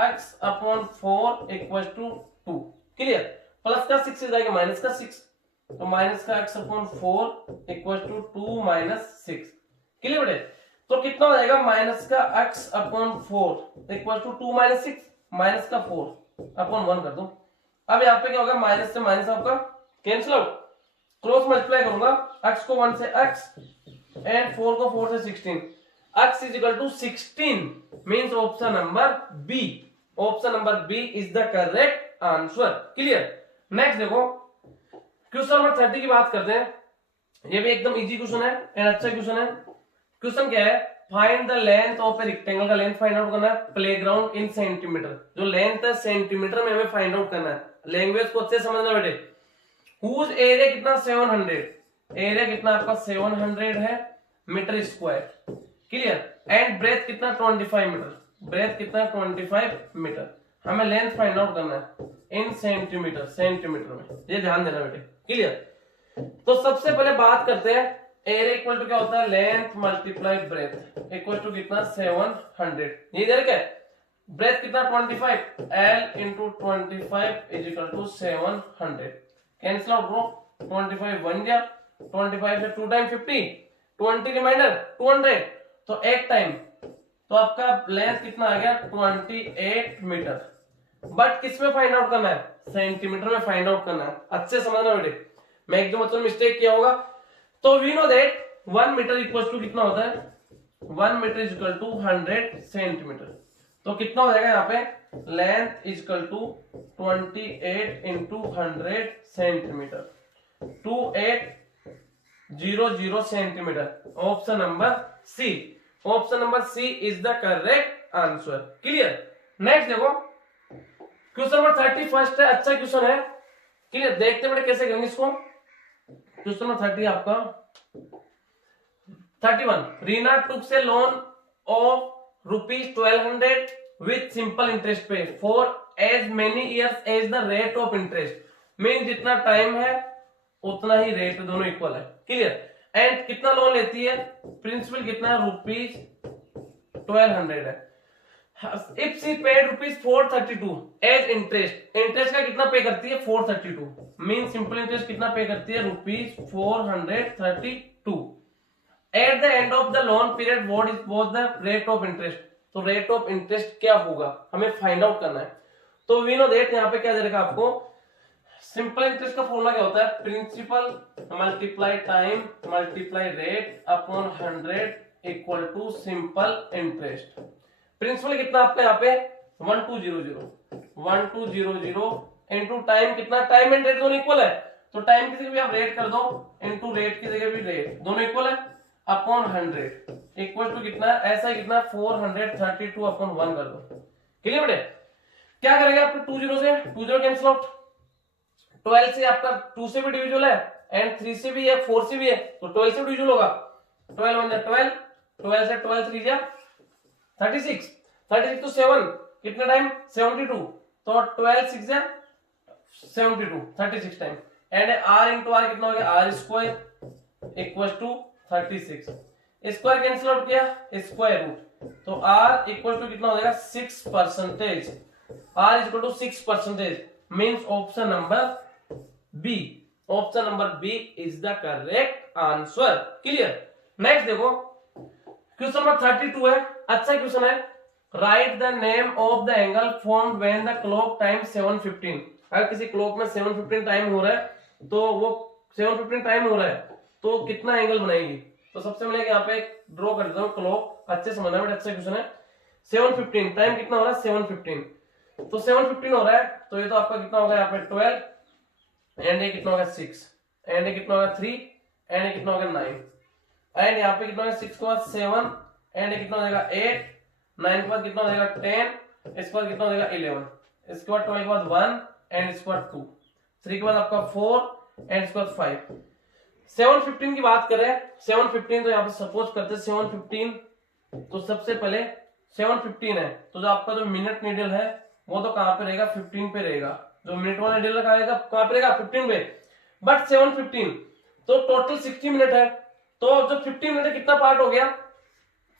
x upon 4 equal to 2। Clear. Plus का 6 जाएगा माइनस का 6, तो माइनस का x upon 4 equal to 2 minus 6। Clear बेटे। तो कितना हो जाएगा माइनस का x upon 4 equal to 2 minus 6, minus का 4 अपॉन 1 कर दो। अब यहाँ पे क्या होगा, माइनस से माइनस आपका कैंसिल आउट, क्रॉस मल्टीप्लाई करूंगा, x को 1 से x एंड 4 को 4 से 16, x is equal to 16 means option number B, option number B is the correct answer. Clear. Next देखो क्वेश्चन नंबर 30 की बात करते हैं, ये भी एकदम इजी क्वेश्चन है एंड अच्छा क्वेश्चन है। क्वेश्चन क्या है, find the length of a rectangle, का लेंथ फाइंड आउट करना है, प्लेग्राउंड इन सेंटीमीटर, जो लेंथ है सेंटीमीटर में हमें फाइंड आउट करना है, लैंग्वेज को अच्छे समझना बेटे। हुज एरिया कितना 700, एरिया कितना आपका 700 है metre square. Clear. And breadth कितना 25 मीटर, ब्रेथ कितना 25 मीटर, हमें लेंथ फाइंड आउट करना है इन सेंटीमीटर, सेंटीमीटर में, ये ध्यान देना बेटे। क्लियर। तो सबसे पहले बात करते हैं, एरिया इक्वल टू क्या होता है length multiply breadth equal to कितना 700, ये इधर क्या है ब्रेथ कितना 25, L into 25 is equal to 700, cancel out bro, 25 1 जा 25 से 2 टाइम 50, 20 रिमाइंडर 200, तो 8 टाइम, तो आपका लेंथ कितना आ गया 28 मीटर। बट किस में फाइंड आउट करना है, सेंटीमीटर में फाइंड आउट करना है, अच्छे समझना बेटे, मैं एकदम मतलब मिस्टेक किया होगा। तो we know that 1 metre equal to कितना होता है, 1 metre is equal to 100 centimetre, तो कितना हो जाएगा यहाँ पे length is equal to 28 into 100 centimetre, 2800 centimetre, option number C, option number C is the correct answer. Clear. Next देखो क्वेश्चन नंबर 31 है, अच्छा क्वेश्चन है। क्लियर। देखते बेटे कैसे करेंगे इसको। क्वेश्चन नंबर 30 आपका 31, रीना टुक से loan of ₹1200 with simple interest पे for as many years as the rate of interest, mean जितना टाइम है उतना ही रेट, दोनों इक्वल है, क्लियर। एंड कितना लोन लेती है, प्रिंसिपल कितना है, ₹1200 है। If she paid ₹432 as interest, interest का कितना पे करती है, 432, मीन सिंपल इंटरेस्ट कितना पे करती है, ₹432। At the end of the loan period what was the rate of interest, तो रेट ऑफ इंटरेस्ट क्या होगा हमें फाइंड आउट करना है। तो वी नो दैट यहाँ पे क्या दे रखा आपको, सिंपल इंटरेस्ट का फॉर्मूला क्या होता है, principal multiply time multiply rate upon 100 equal to simple interest. Principal कितना आपका यहाँ पे 1200 इंटू टाइम कितना, टाइम एंड रेट दोनों इक्वल है, तो टाइम की जगह भी आप रेट कर दो, इंटू रेट की जगह भी रेट, दोनों इक्वल है, अपॉन 100 इक्वल टू कितना, ऐसा ही कितना 432 अपॉन 1 कर दो, क्लियर बेटे। क्या करेंगे आपको 20 से 20 कैंसिल आउट, 12 से आपका 2 से भी डिविजिबल है एंड 3 से भी है, 4 से भी है, तो 12 से डिविजिबल होगा, 12 1 12, 12 से 12 3 जा 36, 36 तो 7 कितने टाइम 72, तो 12 6 जा 72, 36 time, and r into R कितना हो गया, r square equal to 36, square cancel out किया, स्क्वायर रूट, तो r इक्वल टू कितना हो जाएगा 6%, r equal to 6%, means option number B, option number B is the correct answer, clear. Next देखो क्वेश्चन नंबर 32 है, अच्छा क्वेश्चन है, write the name of the angle formed when the clock time 7:15, अगर किसी क्लॉक में 7:15 टाइम हो रहा है तो वो 7:15 टाइम हो रहा है तो कितना एंगल बनाएगी, तो सबसे पहले यहाँ पे ड्रॉ कर देता हूँ क्लॉक, अच्छे से समझना, बट अच्छा क्वेश्चन है। 7:15 टाइम कितना हो रहा है 7:15, तो 7:15 हो रहा है, तो ये तो आपका कितना होगा यहाँ पे 12, एंड ये कितना होगा 6, एंड ये कितना होगा 3, एंड ये कितना होगा 9, एंड यहाँ पे कितना होगा 6 के बाद 7, एंड ये कितना हो जाएगा 8, 9 के बाद कितना हो जाएगा 10, इसके बाद कितना हो जाएगा 11, इसके बाद 12 के बाद 1, एंड इसके बाद 2, 3 के बाद आपका 4, एंड इसके बाद 5। 7:15 की बात करें, 7:15 तो यहाँ पे सपोज करते हैं 7:15, तो सबसे पहले 7:15 है, तो जो आपका जो मिनट नीडल है वो तो कहां पे रहेगा 15 पे रहेगा, जो मिनट वाला नीडल कहां पे रहेगा 15 पे, बट 7:15 तो टोटल 60 मिनट है, तो जो 15 मिनट कितना पार्ट हो गया,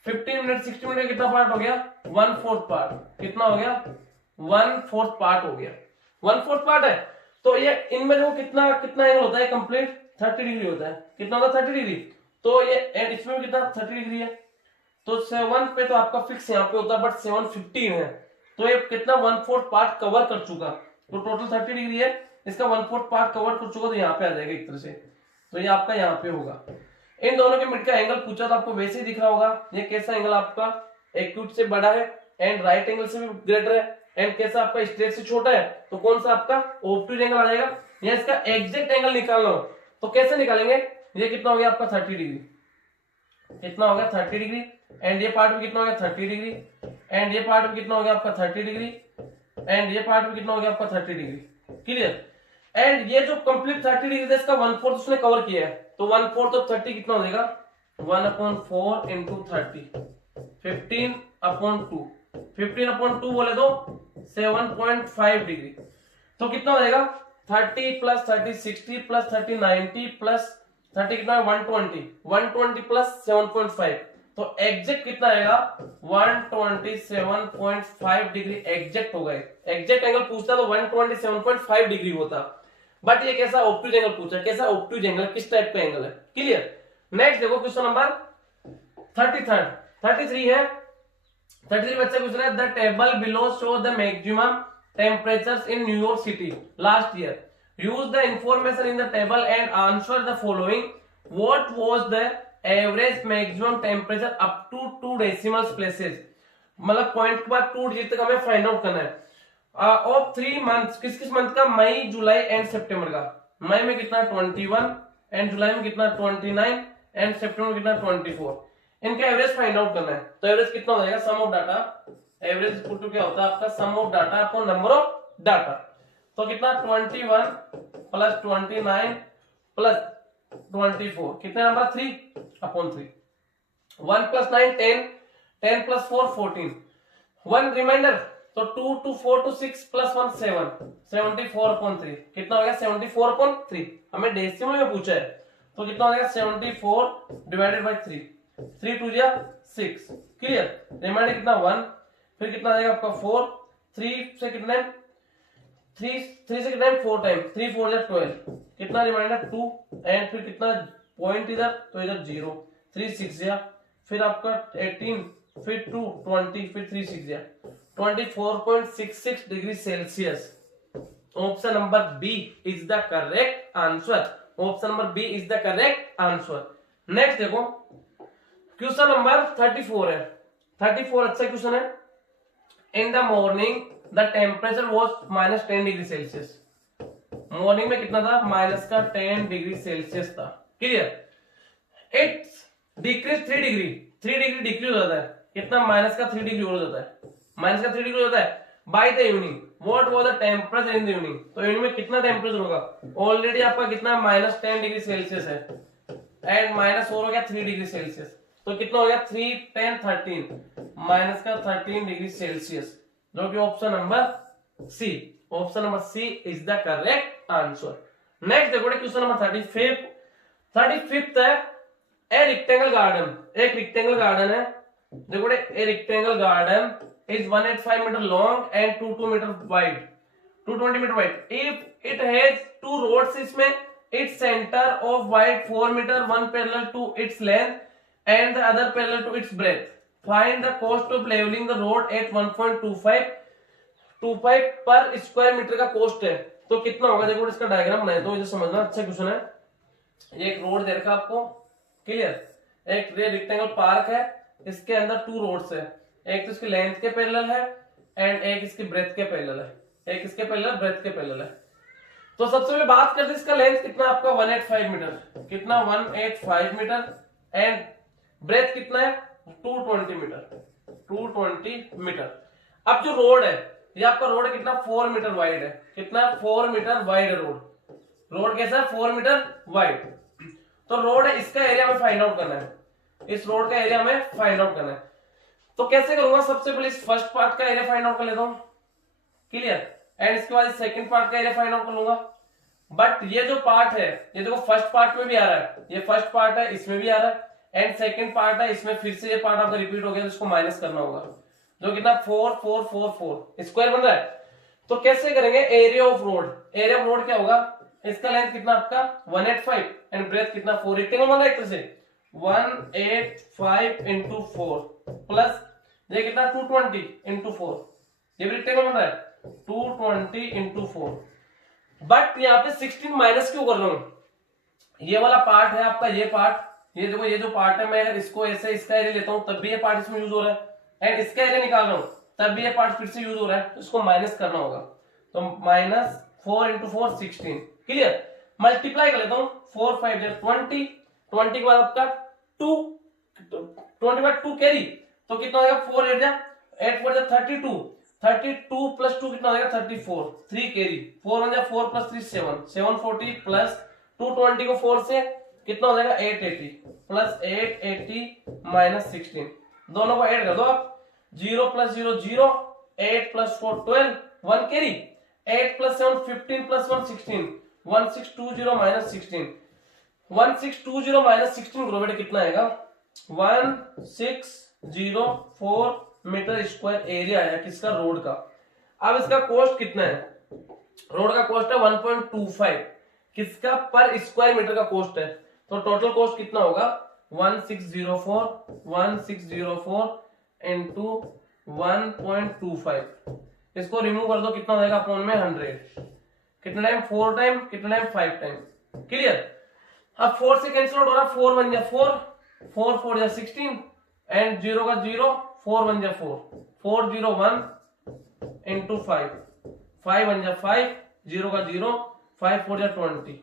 15 मिनट 60 मिनट कितना पार्ट हो गया 1/4 पार्ट, कितना हो गया 1/4 पार्ट हो गया, 1/4 पार्ट है, तो ये इनमें जो कितना कितना एंगल होता है कंप्लीट 30 डिग्री होता है, कितना होता है 30 डिग्री, तो ये एंड इसमें कितना 30 डिग्री है, तो 7 पे तो आपका फिक्स यहाँ पे होता है, बट 7:15 है तो ये कितना 1/4 पार्ट कवर कर चुका, तो टोटल 30 डिग्री है, इसका 1/4 पार्ट कवर कर चुका, तो यहाँ पे आ जाएगा एक तरह से, तो ये आपका यहाँ पे होगा। इन दोनों के मिड का एंगल पूछा तो आपको वैसे ही दिख रहा होगा, ये कैसा एंगल आपका एक्यूट से बड़ा है एंड राइट एंगल से भी ग्रेटर है, एंड कैसा आपका स्ट्रेट से छोटा है, तो कौन सा आपका ऑब्ट्यूज एंगल आ जाएगा, या इसका एग्जैक्ट एंगल निकालना हो तो कैसे निकालेंगे, ये कितना हो गया आपका 30 डिग्री, कितना हो गया 30 डिग्री, एंड ये पार्ट भी कितना हो गया 30 डिग्री, एंड ये पार्ट भी कितना हो गया आपका 30 डिग्री, एंड ये पार्ट भी कितना हो गया आपका 30 डिग्री, क्लियर। एंड ये जो कंप्लीट 30 डिग्री है इसका 1/4 उसने कवर किया है, तो 1/4 तो 30 कितना हो जाएगा 1/4 इंटू 30, 15/2, 15/2 बोले तो 7.5 डिग्री, तो कितना हो जाएगा 30 प्लस 30 60 प्लस 30 90 प्लस 30 कितना है 120, 120 प्लस 7.5, तो एग्जैक्ट कितना आएगा 127.5 डिग्री एग्जैक्ट होगा। एग्जैक्ट एंगल पूछता तो 127.5 डिग्री होता, बट ये कैसा ऑब्ट्यूज एंगल पूछा, कैसा ऑब्ट्यूज एंगल, किस टाइप का एंगल है, क्लियर। नेक्स्ट देखो क्वेश्चन नंबर 33 है, 33 बच्चा क्वेश्चन है, the table below show the maximum temperatures in New York City last year. Use the information in the table and answer the following. What was the average maximum temperature up to 2 decimal places? मतलब पॉइंट के बाद 2 डिजिट तक हमें फाइंड आउट करना है। ऑफ 3 मंथ्स, किस किस मंथ का, मई जुलाई एंड सितंबर का। मई में कितना 21, एंड जुलाई में कितना 29, एंड सितंबर में कितना 24। इनका एवरेज फाइंड आउट करना है, तो एवरेज कितना हो जाएगा, sum of data, average equal to क्या होता है आपका sum of data upon number of data, तो कितना 21 प्लस 29 प्लस 24 कितने नंबर 3 अपॉन 3, 1 प्लस 9 10, 10 प्लस 4 14, 1 रिमाइंडर, तो 2 2 4 2 6 प्लस 1 7 74/3 कितना हो गया 74/3 हमें डेसिमल में पूछा है तो कितना हो गया 74 डिवाइडेड बाय 3 3 2 जा 6 क्लियर रिमाइंडर कितना 1 फिर कितना आ जाएगा आपका 4 3 से कितना 3 से कितना 4 टाइम 3 4 जा 12 कितना रिमाइंडर 2 एंड फिर कितना पॉइंट इधर तो इधर 0 3 6 जा फिर आपका 18 फिर 2 20 फिर 3 6 जा 24.66 degree Celsius option number B is the correct answer option number B is the correct answer next देखो क्वेश्चन नंबर 34 है 34 अच्छा क्वेश्चन है in the morning the temperature was -10 degree Celsius morning में कितना था माइनस का 10 डिग्री सेल्सियस था clear it's decrease 3 degree decrease हो जाता है कितना माइनस का 3 डिग्री हो जाता है माइनस का 3 डिग्री होता है by the evening what was the temperature in the evening तो इवनिंग में कितना टेम्परेचर होगा ऑलरेडी आपका कितना -10 डिग्री सेल्सियस है एंड माइनस और हो गया 3 डिग्री सेल्सियस तो कितना हो गया 3 10 13 माइनस का 13 डिग्री सेल्सियस जो कि option number C is the correct answer next देखो क्वेश्चन नंबर 35th है ए रेक्टेंगल गार्डन एक रेक्टेंगल गार्डन है देखो a rectangle garden is 185 meter long and 22 meter wide 220 meter wide if it has two roads इसमें its center of wide 4 meter one parallel to its length and the other parallel to its breadth find the cost of leveling the road at 1.25 पर स्क्वायर मीटर का कॉस्ट है तो कितना होगा देखो इसका डायग्राम बनाए तो इसे समझना अच्छा क्वेश्चन है एक रोड दे रखा आपको क्लियर एक रेक्टेंगल पार्क है इसके अंदर 2 रोड्स है एक तो इसकी लेंथ के पैरेलल है एंड एक इसकी ब्रेथ के पैरेलल है एक इसके पैरेलल ब्रेथ के पैरेलल है तो सबसे पहले बात करते हैं इसका लेंथ कितना आपका 185 मीटर कितना 185 मीटर एंड ब्रेथ कितना है 220 मीटर अब जो रोड है ये आपका रोड कितना 4 मीटर वाइड है कितना 4 मीटर वाइड है रोड कैसा है 4 मीटर वाइड तो रोड है इसका एरिया में फाइंड आउट करना है इस रोड का एरिया में फाइंड आउट करना है तो कैसे करूंगा सबसे पहले इस फर्स्ट पार्ट का एरिया फाइंड आउट कर लेता हूं क्लियर एंड इसके बाद सेकंड पार्ट का एरिया फाइंड आउट कर लूंगा बट ये जो पार्ट है ये देखो फर्स्ट पार्ट में भी आ रहा है ये फर्स्ट पार्ट है इसमें भी आ रहा है एंड सेकंड पार्ट है इसमें फिर से ये पार्ट आपका रिपीट हो गया तो इसको माइनस करना होगा जो कितना 4 4 4 4 स्क्वायर बन रहा है तो कैसे करेंगे एरिया ऑफ रोड क्या होगा इसका लेंथ कितना आपका 185 एंड ब्रेथ कितना 4 रेक्टेंगल बन रहा है एक तरह से 185 into 4 प्लस ये कितना 220 into 4 ये भी रेक्टेंगल बन रहा है 220 into 4 बट यहाँ पे 16 माइनस क्यों कर रहा हूं ये वाला पार्ट है आपका ये पार्ट ये देखो ये जो पार्ट है मैं अगर इसको ऐसे इसका एरिया लेता हूं तब भी ये पार्ट इसमें यूज हो रहा है एंड इसका एरिया निकाल रहा हूं तब भी ये पार्ट फिर से यूज हो रहा है तो इसको माइनस करना होगा तो -4 into 4 16 क्लियर मल्टीप्लाई कर लेता हूं 4 5 20 20 के बाद आपका 2 20 बाद 2 कैरी तो कितना हो जाएगा 4 8 जा 8 4 जा 32 प्लस 2 कितना हो जाएगा 34 3 कैरी 4 1 जा 4 प्लस 3 7 740 प्लस 220 को 4 से कितना हो जाएगा 880 प्लस 880 माइनस 16 दोनों को ऐड कर दो आप 0 plus 0 0 8 plus 4 12 1 carry 8 plus 7 15 plus 1 16 1620 minus 16 1620 minus 16 करो बेटा कितना आएगा 1604 मीटर स्क्वायर एरिया है किसका रोड का अब इसका कॉस्ट कितना है रोड का कॉस्ट है 1.25 किसका पर स्क्वायर मीटर का कॉस्ट है तो टोटल कॉस्ट कितना होगा 1604 इंटू 1.25 इसको रिमूव कर दो कितना हो जाएगा अपॉन में 100 कितना टाइम 4 टाइम कितना टाइम 5 टाइम क्लियर अब 4 से कैंसिल आउट हो रहा 4 1 जा 4 4 4 जा 16 एंड 0 का 0 4 1 जा 4 4 0 1 इंटू 5 5 1 जा 5 0 का 0 5 4 जा 20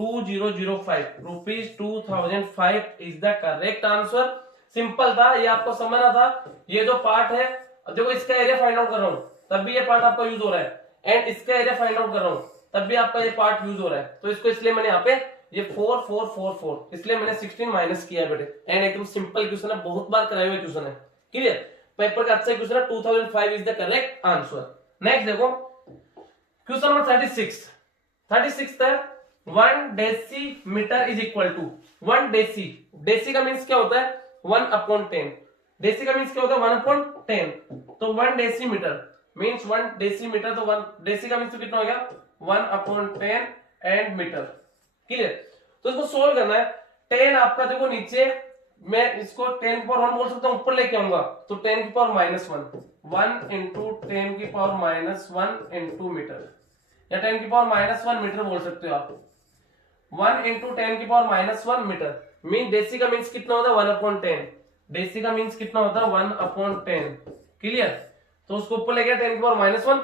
2005 rupees 2005 is the correct answer simple था ये आपको समझना था ये जो पार्ट है देखो इसका एरिया फाइंड आउट कर रहा हूं तब भी ये पार्ट आपका यूज हो रहा है एंड इसका एरिया फाइंड आउट कर रहा हूं तब भी आपका ये पार्ट यूज हो रहा है तो इसको इसलिए मैंने यहाँ पे ये 4 4 4 4 इसलिए मैंने 16 माइनस किया बेटे एंड एकदम सिंपल क्वेश्चन है बहुत बार कराए हुए क्वेश्चन है क्लियर पेपर का अच्छा क्वेश्चन है, 2005 is the correct answer. Next देखो क्वेश्चन नंबर 36 है 1 decimetre is equal to 1 deci का मीन्स क्या होता है 1/10, डेसी का मीन्स क्या होता है 1/10, तो 1 डेसीमीटर मीन्स 1 डेसीमीटर, तो 1 डेसी का मीन्स तो कितना हो गया 1/10 एंड मीटर, क्लियर। तो इसको सोल्व करना है, 10 आपका देखो नीचे, मैं इसको 10 की पावर 1 बोल सकता हूँ, ऊपर लेके आऊंगा तो 10 की पावर -1, 1 इंटू 10 की पावर -1 इंटू मीटर, या 10 की पावर -1 मीटर बोल सकते हो आप, 1 इंटू 10 की पावर -1 मीटर। मीन डेसी का मीन्स कितना होता है 1/10, डेसी का मीन्स कितना होता है 1/10, क्लियर। तो उसको ऊपर ले गया 10 की पावर -1,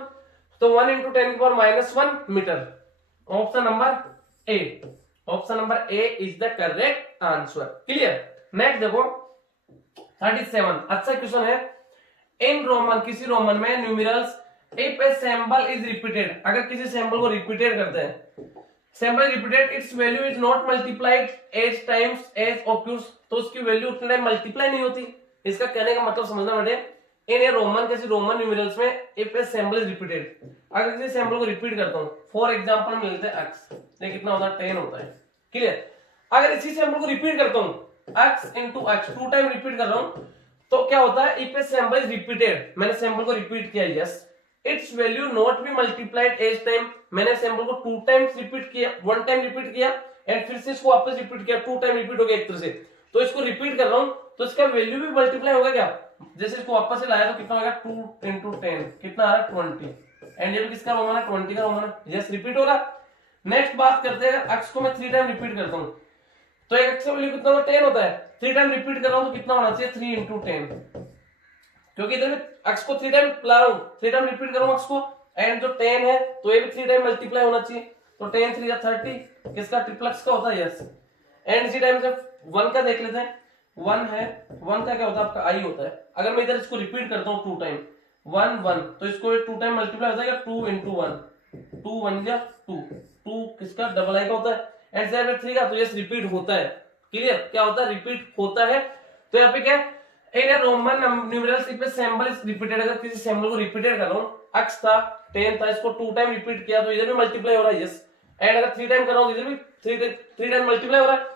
तो 1 इंटू 10 की power -1 metre. Option number A, option number A is the correct answer, clear. Next देखो 37, अच्छा क्वेश्चन है, इन रोमन, किसी रोमन में numerals if a symbol is repeated, अगर किसी सैंबल को रिपीटेड करते हैं, symbol repeated its value is not multiplied as times as occurs, तो उसकी वैल्यू उतने टाइम मल्टीप्लाई नहीं होती। इसका कहने का मतलब समझना बेटे, इन ए रोमन, किसी रोमन न्यूमेरल्स में if a symbol is repeated, अगर किसी सैंबल को रिपीट करता हूं, फॉर एग्जांपल में लेते हैं x, ये कितना होता है 10 होता है, क्लियर। अगर इसी सैंबल को रिपीट करता हूं x into x, 2 time repeat कर रहा हूं, तो क्या होता है if a symbol is repeated, मैंने सैंबल को रिपीट किया, yes, it's value not be multiplied as time, मैंने सैंपल को 2 टाइम्स रिपीट किया, 1 टाइम रिपीट किया एंड फिर से इसको वापस रिपीट किया, 2 टाइम रिपीट हो गया एक तरह से, तो इसको रिपीट कर रहा हूं तो इसका वैल्यू भी मल्टीप्लाई होगा क्या, जैसे इसको वापस से लाया तो कितना होगा 2 इंटू 10 कितना आ रहा है 20, एंड ये भी किसका रोमन है 20 का रोमन है, यस रिपीट हो रहा। नेक्स्ट बात करते हैं, x को मैं 3 टाइम रिपीट करता हूं तो एक x का वैल्यू कितना होता है 10 होता है, 3 टाइम रिपीट कर रहा हूं तो कितना होना चाहिए 3 इंटू 10, क्योंकि इधर x को 3 टाइम ला रहा हूं, 3 टाइम रिपीट कर रहा हूं x को, एंड जो 10 है तो ये भी 3 टाइम मल्टीप्लाई होना चाहिए, तो 10 3 30, किसका ट्रिप्लेक्स का होता है, यस। एंड इसी टाइम से 1 का देख लेते हैं, 1 है, 1 का क्या होता है आपका i होता है, अगर मैं इधर इसको रिपीट करता हूं 2 टाइम 1 1, तो इसको 2 टाइम मल्टीप्लाई होता है क्या 2 इंटू 1, 2 1 या 2, 2 किसका डबल i का होता है, एंड साइड में 3 का, तो यस रिपीट होता है, क्लियर, क्या होता है रिपीट होता है। तो यहाँ पे क्या in Roman numerals if a symbol is repeated, अगर किसी सैंबल को रिपीटेड कर रहा हूं, x था 10 था, इसको 2 टाइम रिपीट किया तो इधर भी मल्टीप्लाई हो रहा है, यस, एंड अगर 3 टाइम कर रहा हूं इधर भी 3 टाइम मल्टीप्लाई हो रहा है,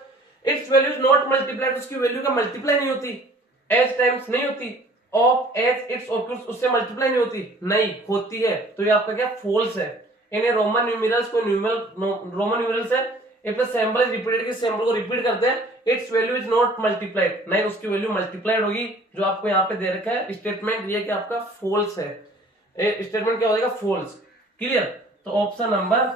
it's value is not multiplied, उसकी वैल्यू का मल्टीप्लाई नहीं होती, एज टाइम्स नहीं होती, ऑफ एज इट्स ऑक्यूर्स, उससे मल्टीप्लाई नहीं होती, नहीं होती है, तो ये आपका क्या फॉल्स है। इन ए रोमन न्यूमेरल्स, कोई रोमन न्यूमेरल्स है, इफ द सैंबल इज रिपीटेड, के सैंबल को रिपीट करते हैं, it's value is not multiplied, नहीं उसकी वैल्यू मल्टीप्लाइड होगी, जो आपको यहाँ पे दे रखा है स्टेटमेंट ये कि आपका फॉल्स है, स्टेटमेंट क्या हो जाएगा फॉल्स, क्लियर। तो option number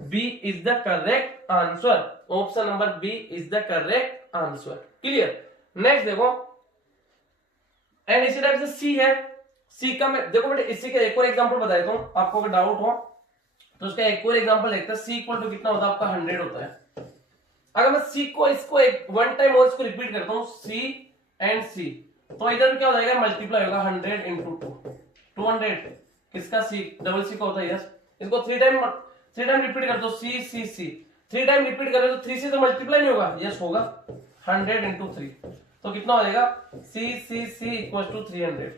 B is the correct answer, option number B is the correct answer, clear. Next देखो, एंड इसी टाइप से सी है, सी का मैं देखो बेटे इसी का एक और एग्जांपल बता देता हूं, आपको अगर डाउट हो तो उसका एक और एग्जांपल देखते हैं, सी इक्वल टू कितना होता है आपका 100 होता है। अगर मैं सी को इसको एक 1 टाइम और इसको रिपीट करता हूं सी एंड सी, तो इधर क्या हो जाएगा मल्टीप्लाई होगा 100 इंटू 2, 200 किसका सी डबल सी का होता है, यस। इसको 3 टाइम रिपीट कर दो सी सी सी, 3 टाइम रिपीट कर तो 3 से तो मल्टीप्लाई नहीं होगा, यस होगा 100 इंटू 3, तो कितना हो जाएगा सी सी सी इक्वल टू 300,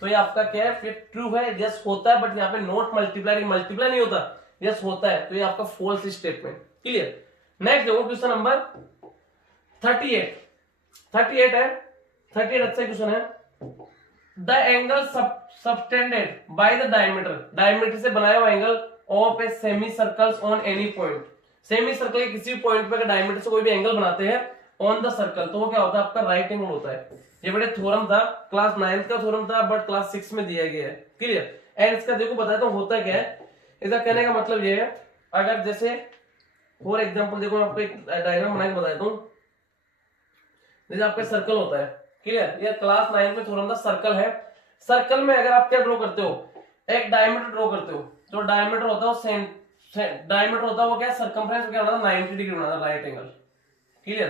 तो ये आपका क्या है फिर ट्रू है, यस होता है, बट यहाँ पे नॉट मल्टीप्लाई नहीं होता, यस होता है, तो ये आपका फॉल्स स्टेटमेंट, क्लियर। नेक्स्ट देखो क्वेश्चन नंबर 38 है, 38 अच्छा क्वेश्चन है, the angle subtended by the diameter से बनाया हुआ angle of a semi circles on any point, semi circle के किसी पॉइंट पे अगर डायमीटर से कोई भी एंगल बनाते हैं ऑन द सर्कल, तो वो क्या होता है आपका राइट एंगल होता है। ये बड़े थ्योरम था, क्लास 9th का थ्योरम था, बट क्लास 6 में दिया गया है, क्लियर। एंड इसका देखो बताता हूँ होता क्या है, इसका कहने का मतलब ये है, अगर जैसे फॉर एग्जांपल देखो मैं आपको एक डायग्राम बना के बताता हूँ, जैसे आपका सर्कल होता है, क्लियर, ये क्लास 9 में थ्योरम था, सर्कल है, सर्कल में अगर आप क्या ड्रॉ करते हो, एक डायमीटर ड्रॉ करते हो, जो डायमीटर होता है डायमीटर होता है वो क्या सर्कमफ्रेंस क्या बनाता है 90 डिग्री बनाता है, राइट एंगल, क्लियर,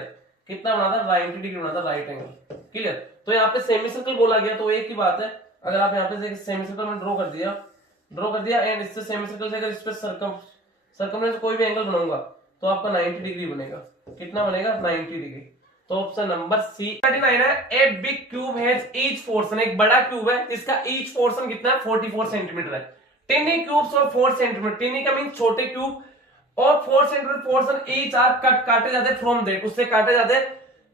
कितना बनाता है 90 डिग्री बनाता है राइट एंगल, क्लियर। तो यहाँ पे सेमी सर्कल बोला गया, तो एक ही बात है, अगर आप यहाँ पे सेमी सर्कल में ड्रॉ कर दिया एंड इससे सेमी सर्कल से अगर इस पे सर्कमफ्रेंस कोई भी एंगल बनाऊंगा तो आपका 90 डिग्री बनेगा, कितना बनेगा 90 डिग्री, तो ऑप्शन नंबर सी 39 है। A big cube has each portion, एक बड़ा क्यूब है इसका ईच पोर्शन कितना है 44 सेंटीमीटर है। Tiny cubes of 4 centimetre, tiny का मीन छोटे क्यूब, और 4 centimetre portion each are cut, काटे जाते फ्रॉम दैट, उससे काटे जाते।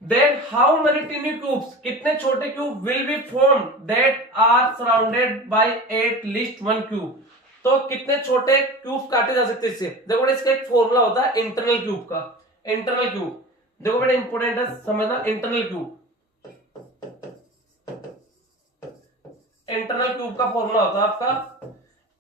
Then how many tiny cubes, कितने छोटे cube will be formed that are surrounded by at least one cube, तो कितने छोटे क्यूब काटे जा सकते हैं इससे। देखो इसका एक फॉर्मूला होता है इंटरनल क्यूब का, इंटरनल क्यूब देखो बेटा इंपोर्टेंट है समझना। इंटरनल क्यूब, इंटरनल क्यूब का फॉर्मूला होता है आपका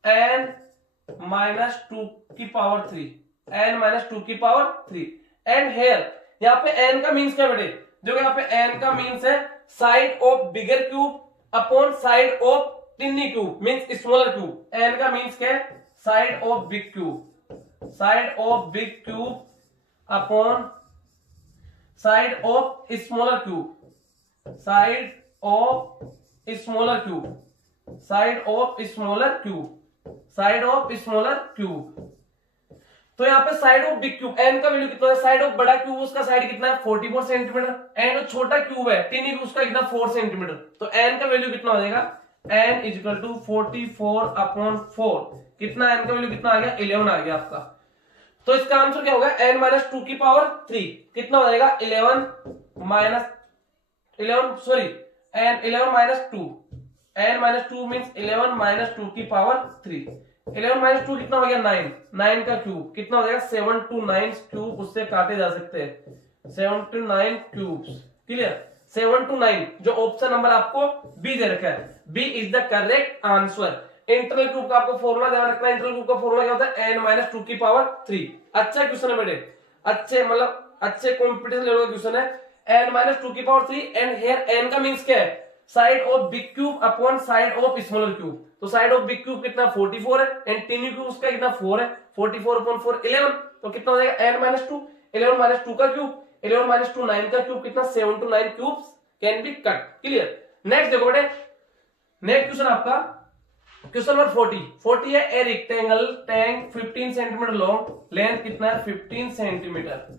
n-2 की पावर 3, n-2 की पावर 3। एंड हेयर यहाँ पे n का मीन्स क्या बेटे, जो यहाँ पे n का मीन्स है side of bigger cube upon side of टिनी cube means smaller cube. n का मीन्स क्या है side of big cube, side of big cube upon side of smaller cube, side of smaller cube, side of smaller cube, side of smaller cube. तो यहाँ पे side of big cube n का वैल्यू कितना है, साइड ऑफ बड़ा क्यूब उसका साइड कितना है 44 सेंटीमीटर, एंड छोटा क्यूब है टिनी क्यूब उसका कितना 4 सेंटीमीटर, तो n का वैल्यू कितना हो जाएगा n इक्वल टू 44 अपॉन 4, कितना n का वैल्यू कितना आ गया 11 आ गया आपका। तो इसका आंसर क्या होगा n-2 की पावर 3, कितना हो जाएगा 11 -2, n-2 मींस 11 -2 की पावर 3, 11 -2 कितना हो गया 9, 9 का क्यूब कितना हो जाएगा 7 to 9 क्यूब उससे काटे जा सकते हैं, 7 to 9 क्यूब्स, क्लियर। 7 to 9 जो ऑप्शन नंबर आपको बी दे रखा है, B is the correct answer. Internal cube का आपको फॉर्मूला ध्यान रखना है, इंटरनल क्यूब का फॉर्मूला क्या होता है n-2 की पावर 3। अच्छा क्वेश्चन है बेटे, अच्छे मतलब अच्छे कॉम्पिटिशन लेवल का क्वेश्चन है। n-2 की पावर 3 एंड हियर n का मींस क्या है side of big cube upon side of smaller cube, तो साइड ऑफ बिग क्यूब कितना 44 है एंड टिनी क्यूब उसका कितना 4 है, 44 अपॉन 4 11, तो कितना हो जाएगा n-2, 11 -2 का क्यूब, 11 -2 9 का क्यूब, कितना 7 to 9 cubes can be cut, clear. Next देखो बेटे, नेक्स्ट क्वेश्चन आपका क्वेश्चन नंबर 40 है। A rectangle tank 15 centimetre long, length कितना है 15 centimetre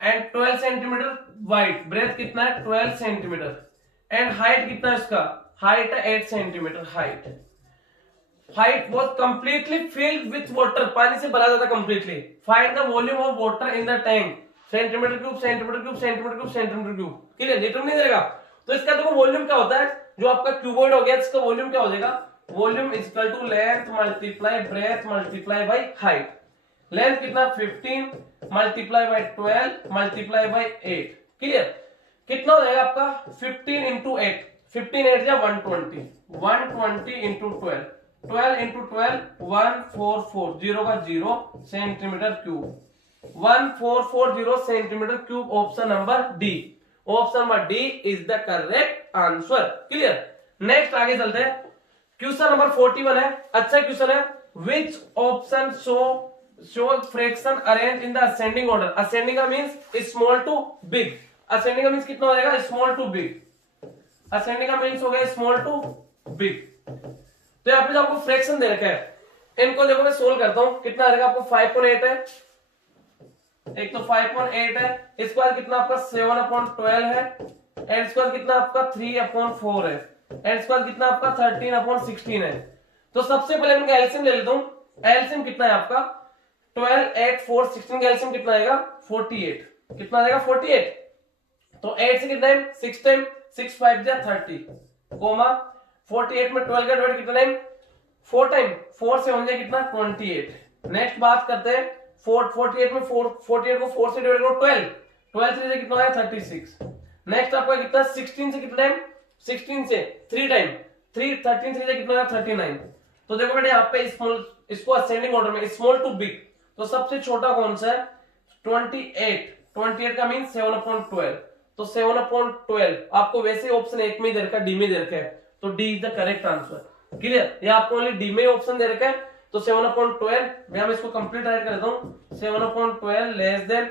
and 12 centimetre wide, breadth कितना है 12 सेंटीमीटर एंड हाइट कितना है इसका, हाइट है 8 centimetre height. Height was completely filled with water, पानी से भरा जाता completely. Find the volume of water in the tank, centimetre cube centimetre cube centimetre cube centimetre cube, clear. Litre नहीं देगा, तो इसका देखो वॉल्यूम क्या होता है, जो आपका क्यूबॉइड हो गया इसका वॉल्यूम क्या हो जाएगा, volume is equal to length multiply breadth multiply by height. Length कितना 15 multiply by 12 multiply by 8, clear. कितना हो जाएगा आपका 15 इंटू 8, 15 8 या 120, 120 इंटू 12, 12 इंटू 12 1440, 0 का 0 centimetre cube, 1440 centimetre cube. Option number D, option number D is the correct answer, clear. Next आगे चलते हैं, क्वेश्चन नंबर 41 है, अच्छा क्वेश्चन है। Which option show fraction arrange in the ascending order, ascending का means small to big, ascending का मींस कितना हो जाएगा स्मॉल टू बिग, असेंडिंग का मींस हो गया स्मॉल टू बिग। तो यहाँ पे जो आपको फ्रैक्शन दे रखा है, इनको देखो मैं सोल्व करता हूं, कितना आ जाएगा आपको 5.8 है, एक तो 5.8 है, इसके बाद कितना आपका 7/12 है एंड इसके बाद कितना आपका 3/4 है एंड इसके बाद कितना आपका 13/16 है। तो सबसे पहले इनका एलसीएम ले लेता हूं, एलसीएम कितना है आपका 12 8 4 16 का एलसीएम कितना आएगा 48, कितना आएगा 48, तो 8 से कितना है 6 टाइम, 6 5 जा 30 कोमा 48 में 12 का डिवाइड कितना टाइम 4 टाइम, 4 से हो जाए कितना 28। नेक्स्ट बात करते हैं 48 में 48 को 4 से डिवाइड करो 12, 12 से कितना आया 36। नेक्स्ट आपका कितना 16 से कितना टाइम, 16 से 3 टाइम, 13 से कितना आया 39। तो देखो बेटे यहाँ पे स्मॉल, इसको असेंडिंग ऑर्डर में स्मॉल टू बिग, तो सबसे छोटा कौन सा है 28, 28 का मीन 7/12, तो 7/12 आपको वैसे ऑप्शन एक में दे रखा है, डी में दे रखा है, तो D is the correct answer, clear. ये आपको ओनली डी में ऑप्शन दे रखा है, तो 7/12 मैं इसको कंप्लीट राइट कर देता हूं, 7/12 लेस देन,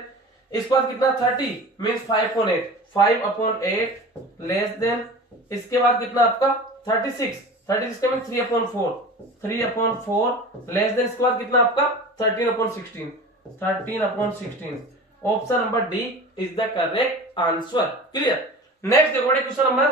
इसके बाद कितना 30 मींस 5/8, 5/8 लेस देन, इसके बाद कितना आपका 36 का मीन 3/4, 3/4 लेस देन, इसके बाद कितना आपका 13/16, 13/16 option number D is the correct answer. Clear. Next देखो क्वेश्चन नंबर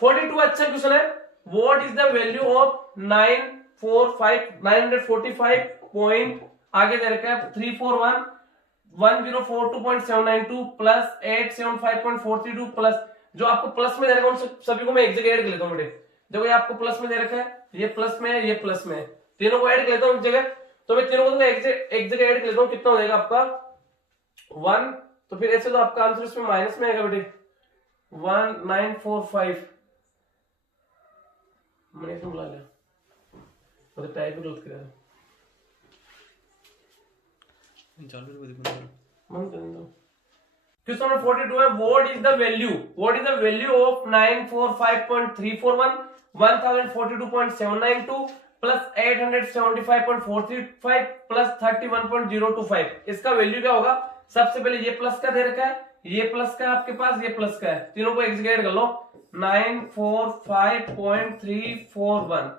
42 अच्छा क्वेश्चन है। What is the value of 945 point आगे दे रखा है 3411042.792 प्लस 875.432 प्लस जो आपको प्लस में दे रखा है उन सभी को मैं एक जगह ऐड कर लेता हूँ बेटे। देखो ये आपको प्लस में दे रखा है, ये प्लस में है, ये प्लस में है, तीनों को ऐड कर लेता हूँ एक जगह। तो मैं तीनों को एक जगह ऐड कर लेता हूँ, कितना हो जाएगा आपका 1। तो फिर ऐसे तो आपका आंसर इसमें माइनस में आएगा बेटे 1945। मैंने इसमें बुला लिया तो टाइप गलत कर दिया। क्वेश्चन नंबर 42 है what is the value of 945.341 1042.792 plus 875.435 plus 31.025। इसका वैल्यू क्या होगा? सबसे पहले ये प्लस का दे रखा है, ये प्लस का आपके पास, ये प्लस का है, तीनों को एक जगह ऐड कर लो 945.341।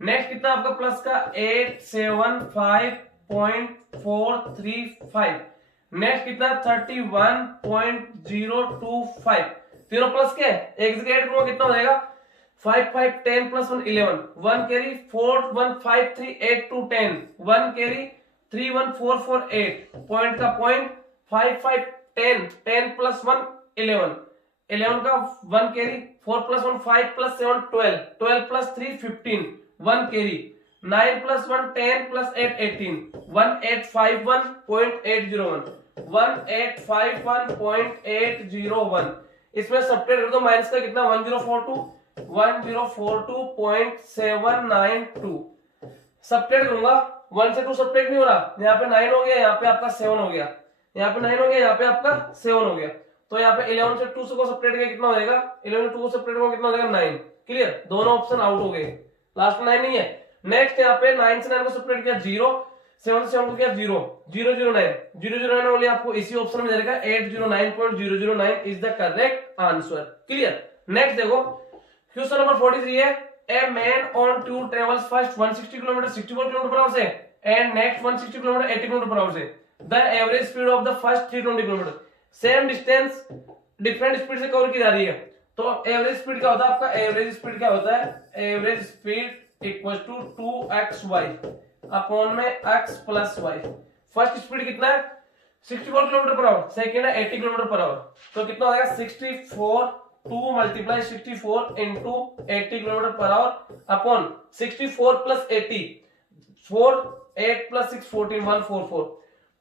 नेक्स्ट कितना आपका प्लस का 875.435। नेक्स्ट कितना 31.025। तीनों प्लस के एक जगह ऐड करूंगा कितना हो जाएगा 5 5 10 प्लस 1 11 1 कैरी 4 1 5 3 8 2 10 1 कैरी 3 1 4 4 8 पॉइंट का पॉइंट 5 5 10 10 प्लस 1 11 11 का 1 carry 4 plus 1 5 plus 7 12 12 plus 3 15 1 carry 9 plus 1 10 plus 8 18 1851.801 1851.801। इसमें सब्ट्रैक्ट कर दो माइनस का कितना 1042 सब्ट्रैक्ट करूंगा 1 से 2 सब्ट्रैक्ट नहीं हो रहा, यहाँ पे 9 हो गया, यहाँ पे आपका 7 हो गया, यहाँ पे 9 हो गया, यहाँ पे आपका 7 हो गया। तो यहाँ पे 11 से 2 को सब्ट्रैक्ट किया कितना हो जाएगा 11 से 2 को सब्ट्रैक्ट किया कितना हो जाएगा 9। क्लियर। दोनों ऑप्शन आउट हो गए, लास्ट में 9 नहीं है। नेक्स्ट यहाँ पे 9 से 9 को सब्ट्रैक्ट किया 0, 7 से 7 को किया 0 0 0 9 0 0 9 वाले आपको इसी ऑप्शन में मिलेगा 809.009 is the correct answer. Clear. Next देखो क्वेश्चन नंबर 43 है a man on to travels first 160 kilometre 64 kilometre पर आवर से एंड नेक्स्ट 160 किलोमीटर 80 किलोमीटर पर आवर से। The average speed of the first 320 kilometre, same distance different speed से कवर की जा रही है। तो एवरेज स्पीड क्या होता है आपका? एवरेज स्पीड क्या होता है? Average speed equal to 2xy upon में x plus y। First speed कितना है 64 किलोमीटर पर आवर, सेकेंड है 80 किलोमीटर पर आवर। तो कितना हो जाएगा 64 2 मल्टीप्लाई 64 इंटू 80 किलोमीटर पर आवर अपॉन 64 प्लस 80 4 8 प्लस 6 14 144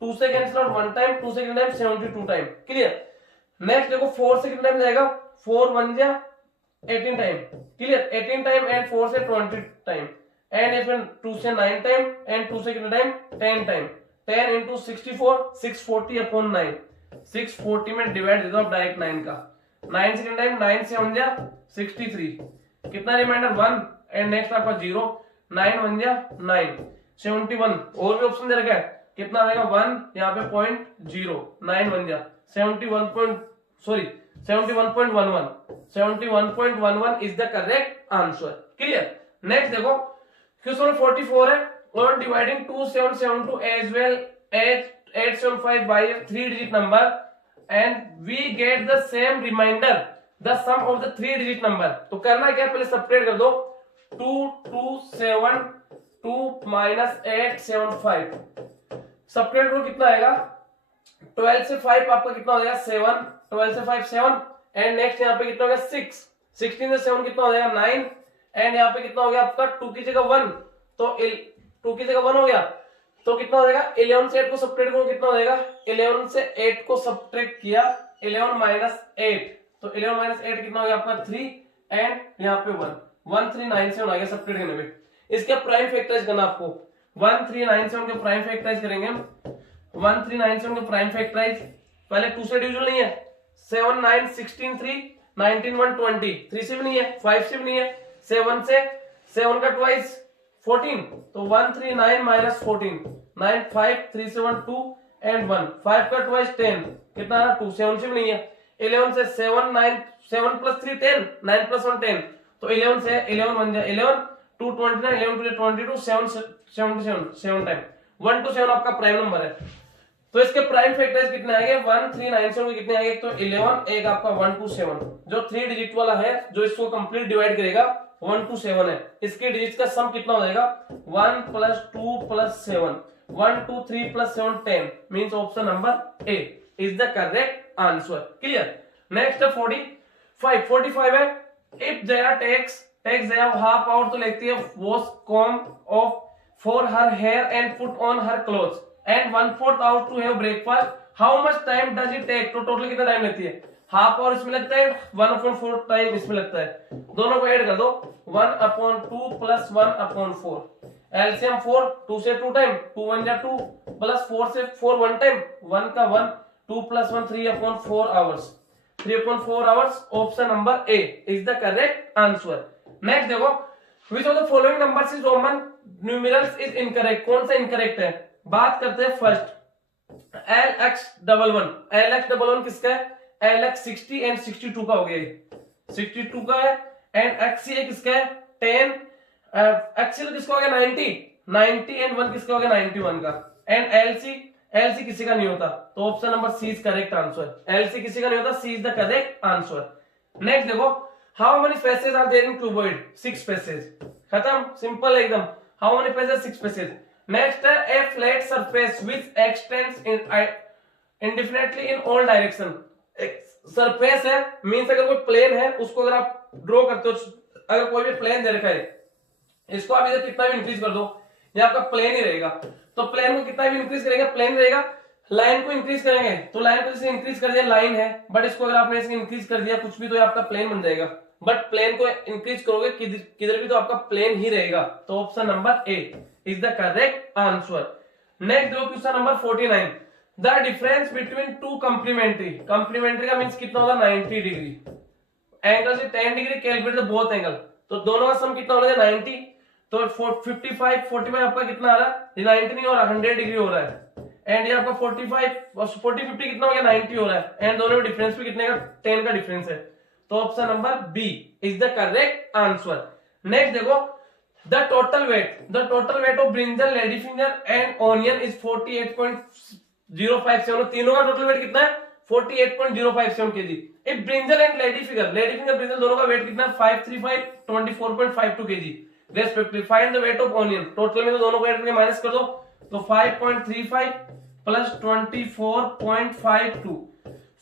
2 से कैंसिल आउट 1 टाइम 2 से कितना टाइम 72 टाइम। क्लियर। नेक्स्ट देखो 4 से कितना टाइम जाएगा 4 1 जा 18 टाइम। क्लियर। 18 टाइम एंड 4 से 20 टाइम एंड फिर 2 से 9 टाइम एंड 2 से कितना टाइम 10 टाइम 10 इंटू 64 640 अपॉन 9 640 में डिवाइड दे दो आप डायरेक्ट 9 का 9 से टाइम 9 से 1 जा 63 कितना रिमाइंडर 1 एंड नेक्स्ट आपका 0 9 1 जा 9 71 और भी ऑप्शन दे रखा है कितना आएगा 1 यहाँ पे 0.0 9 1 जा 71.11 is the correct answer. Clear. Next देखो क्वेश्चन 44 है on dividing 2772 as well as 875 by a 3-digit number and we get the same remainder the sum of the 3-digit number। तो करना क्या पहले सब्ट्रैक्ट कर दो 2272 minus 875 सब्ट्रैक्ट करो कितना आएगा 12 से 5 आपका कितना हो जाएगा 7 12 से 5 7 एंड नेक्स्ट यहाँ पे कितना हो गया 6 16 से 7 कितना हो जाएगा 9 एंड यहाँ पे कितना हो गया आपका 2 की जगह 1 तो 2 की जगह 1 हो गया तो कितना हो जाएगा 11 से 8 को सब्ट्रैक्ट करो कितना हो जाएगा 11 से 8 को सब्ट्रैक्ट किया 11 माइनस 8 तो 11 माइनस 8 कितना हो गया आपका 3 एंड यहाँ पे 1397 आ गया सब्ट्रैक्ट करने में। इसका प्राइम फैक्टराइज करना आपको 1397 के प्राइम फैक्टराइज करेंगे हम 1397 के प्राइम फैक्टराइज पहले 2 से डिविजन नहीं है 7 9 16 3 19 1 20 3 से भी नहीं है 5 से भी नहीं है 7 से 7 का ट्वाइस 14 तो 139 माइनस 14 9 5 3 7 2 एंड 1 5 का ट्वाइस 10 कितना आ रहा 2 7 से भी नहीं है 11 से 7 9 7 प्लस 3 10 9 प्लस 1 10 तो 11 से 11 1 जा 11 2 29 11 2 22 7 77 7 टाइम 1 to 7 आपका प्राइम नंबर है तो इसके प्राइम फैक्टर्स कितने आएंगे 1397 के कितने आएंगे, तो 11, एक आपका 127, जो 3 डिजिट वाला है जो इसको कंप्लीट डिवाइड करेगा 127 है, इसके डिजिट का सम कितना हो जाएगा 1 + 2 + 7, 1 2 3 + 7 10, means option number A is the correct answer. Clear. Next 45 है, if Jaya takes Jaya half hour तो लेती है wash comb off for her hair and put on her clothes and 1/4 hour to have breakfast, how much time does it take, तो टोटल कितना टाइम लेती है, हाफ आवर इसमें लगता है 1/4 टाइम इसमें लगता है, दोनों को ऐड कर दो 1/2 + 1/4, एलसीएम 4, 2 से 2 टाइम, 2 1 जा 2 प्लस 4 से 4 1 टाइम, 1 का 1, 2 + 1 3/4 hours, 3/4 hours, option number A is the correct answer. Next देखो, which of the following numbers is Roman numerals is incorrect, कौन सा इनकरेक्ट है, बात करते हैं फर्स्ट LX11 किसका है, LX 60 एंड 62 का हो गया, 62 का है, एंड XCA किसका है 10, XCA तो किसका हो गया 90 एंड 1 किसका हो गया 91 का, एंड LC किसी का नहीं होता, तो option number C is correct answer, LC किसी का नहीं होता, C is the correct answer. Next देखो, how many spaces are there in cuboid, 6 spaces, खत्म, सिंपल एकदम, how many spaces 6 spaces. Next है a flat surface which extends indefinitely in all direction, surface है मींस अगर कोई प्लेन है उसको अगर आप ड्रॉ करते हो, अगर कोई भी प्लेन दे रखा है, इसको आप इधर कितना भी इंक्रीज कर दो ये आपका प्लेन ही रहेगा, तो प्लेन को कितना भी इंक्रीज करेंगे प्लेन रहेगा, लाइन को इंक्रीज करेंगे तो लाइन को जैसे इंक्रीज कर दिया लाइन है, बट इसको अगर आपने इसको इंक्रीज कर दिया कुछ भी तो ये आपका प्लेन बन जाएगा, बट प्लेन को इंक्रीज करोगे किधर भी तो आपका प्लेन ही रहेगा, तो option number A is the correct answer. Next दो question number 49, the difference between two complementary का मींस कितना होगा 90 डिग्री, एंगल से 10 degree calculate the both angle, तो दोनों का सम कितना हो रहा है 90, तो 45 आपका कितना आ रहा है 90 नहीं हो रहा 100 डिग्री हो रहा है, एंड ये आपका 40 50 कितना हो गया 90 हो रहा है, एंड दोनों में डिफरेंस भी कितने का 10 का डिफरेंस है, तो option number B is the correct answer. Next देखो, the total weight of brinjal, lady finger and onion is 48.057, तीनों का टोटल वेट कितना है 48.057 kg। If brinjal and lady finger brinjal दोनों का वेट कितना है 535 24.52 kg respectively, find the weight of onion, total में तो दोनों को ऐड करके माइनस कर दो, तो 5.35 प्लस 24.52,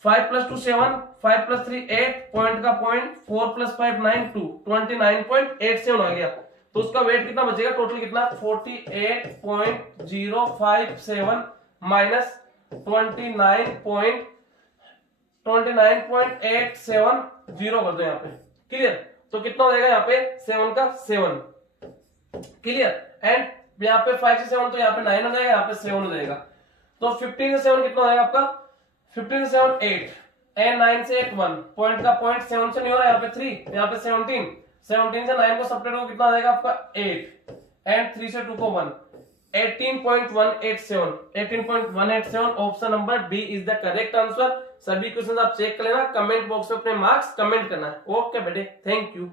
5 + 2 7, 5 + 3 8, पॉइंट का पॉइंट, 4 + 5 9 2, 29.87 आ गया, तो उसका वेट कितना बचेगा टोटल कितना 48.057 माइनस 29.870 कर दो यहाँ पे, क्लियर, तो कितना हो जाएगा यहाँ पे 7 का 7, क्लियर, एंड यहाँ पे 5 से 7 तो यहाँ पे 9 हो जाएगा, यहाँ पे 7 हो जाएगा, तो 15 से 7 कितना हो जाएगा आपका 15 से 7 8, एंड 9 से 8 1, पॉइंट का पॉइंट 7 से नहीं हो रहा है, यहाँ पे 3, यहाँ पे 17 से 9 को सब्ट्रैक्ट करो कितना आ जाएगा आपका 8, एंड 3 से 2 को 1, 18.187, option number B is the correct answer. सभी क्वेश्चन आप चेक कर लेना, कमेंट बॉक्स में अपने मार्क्स कमेंट करना है। ओके बेटे, थैंक यू।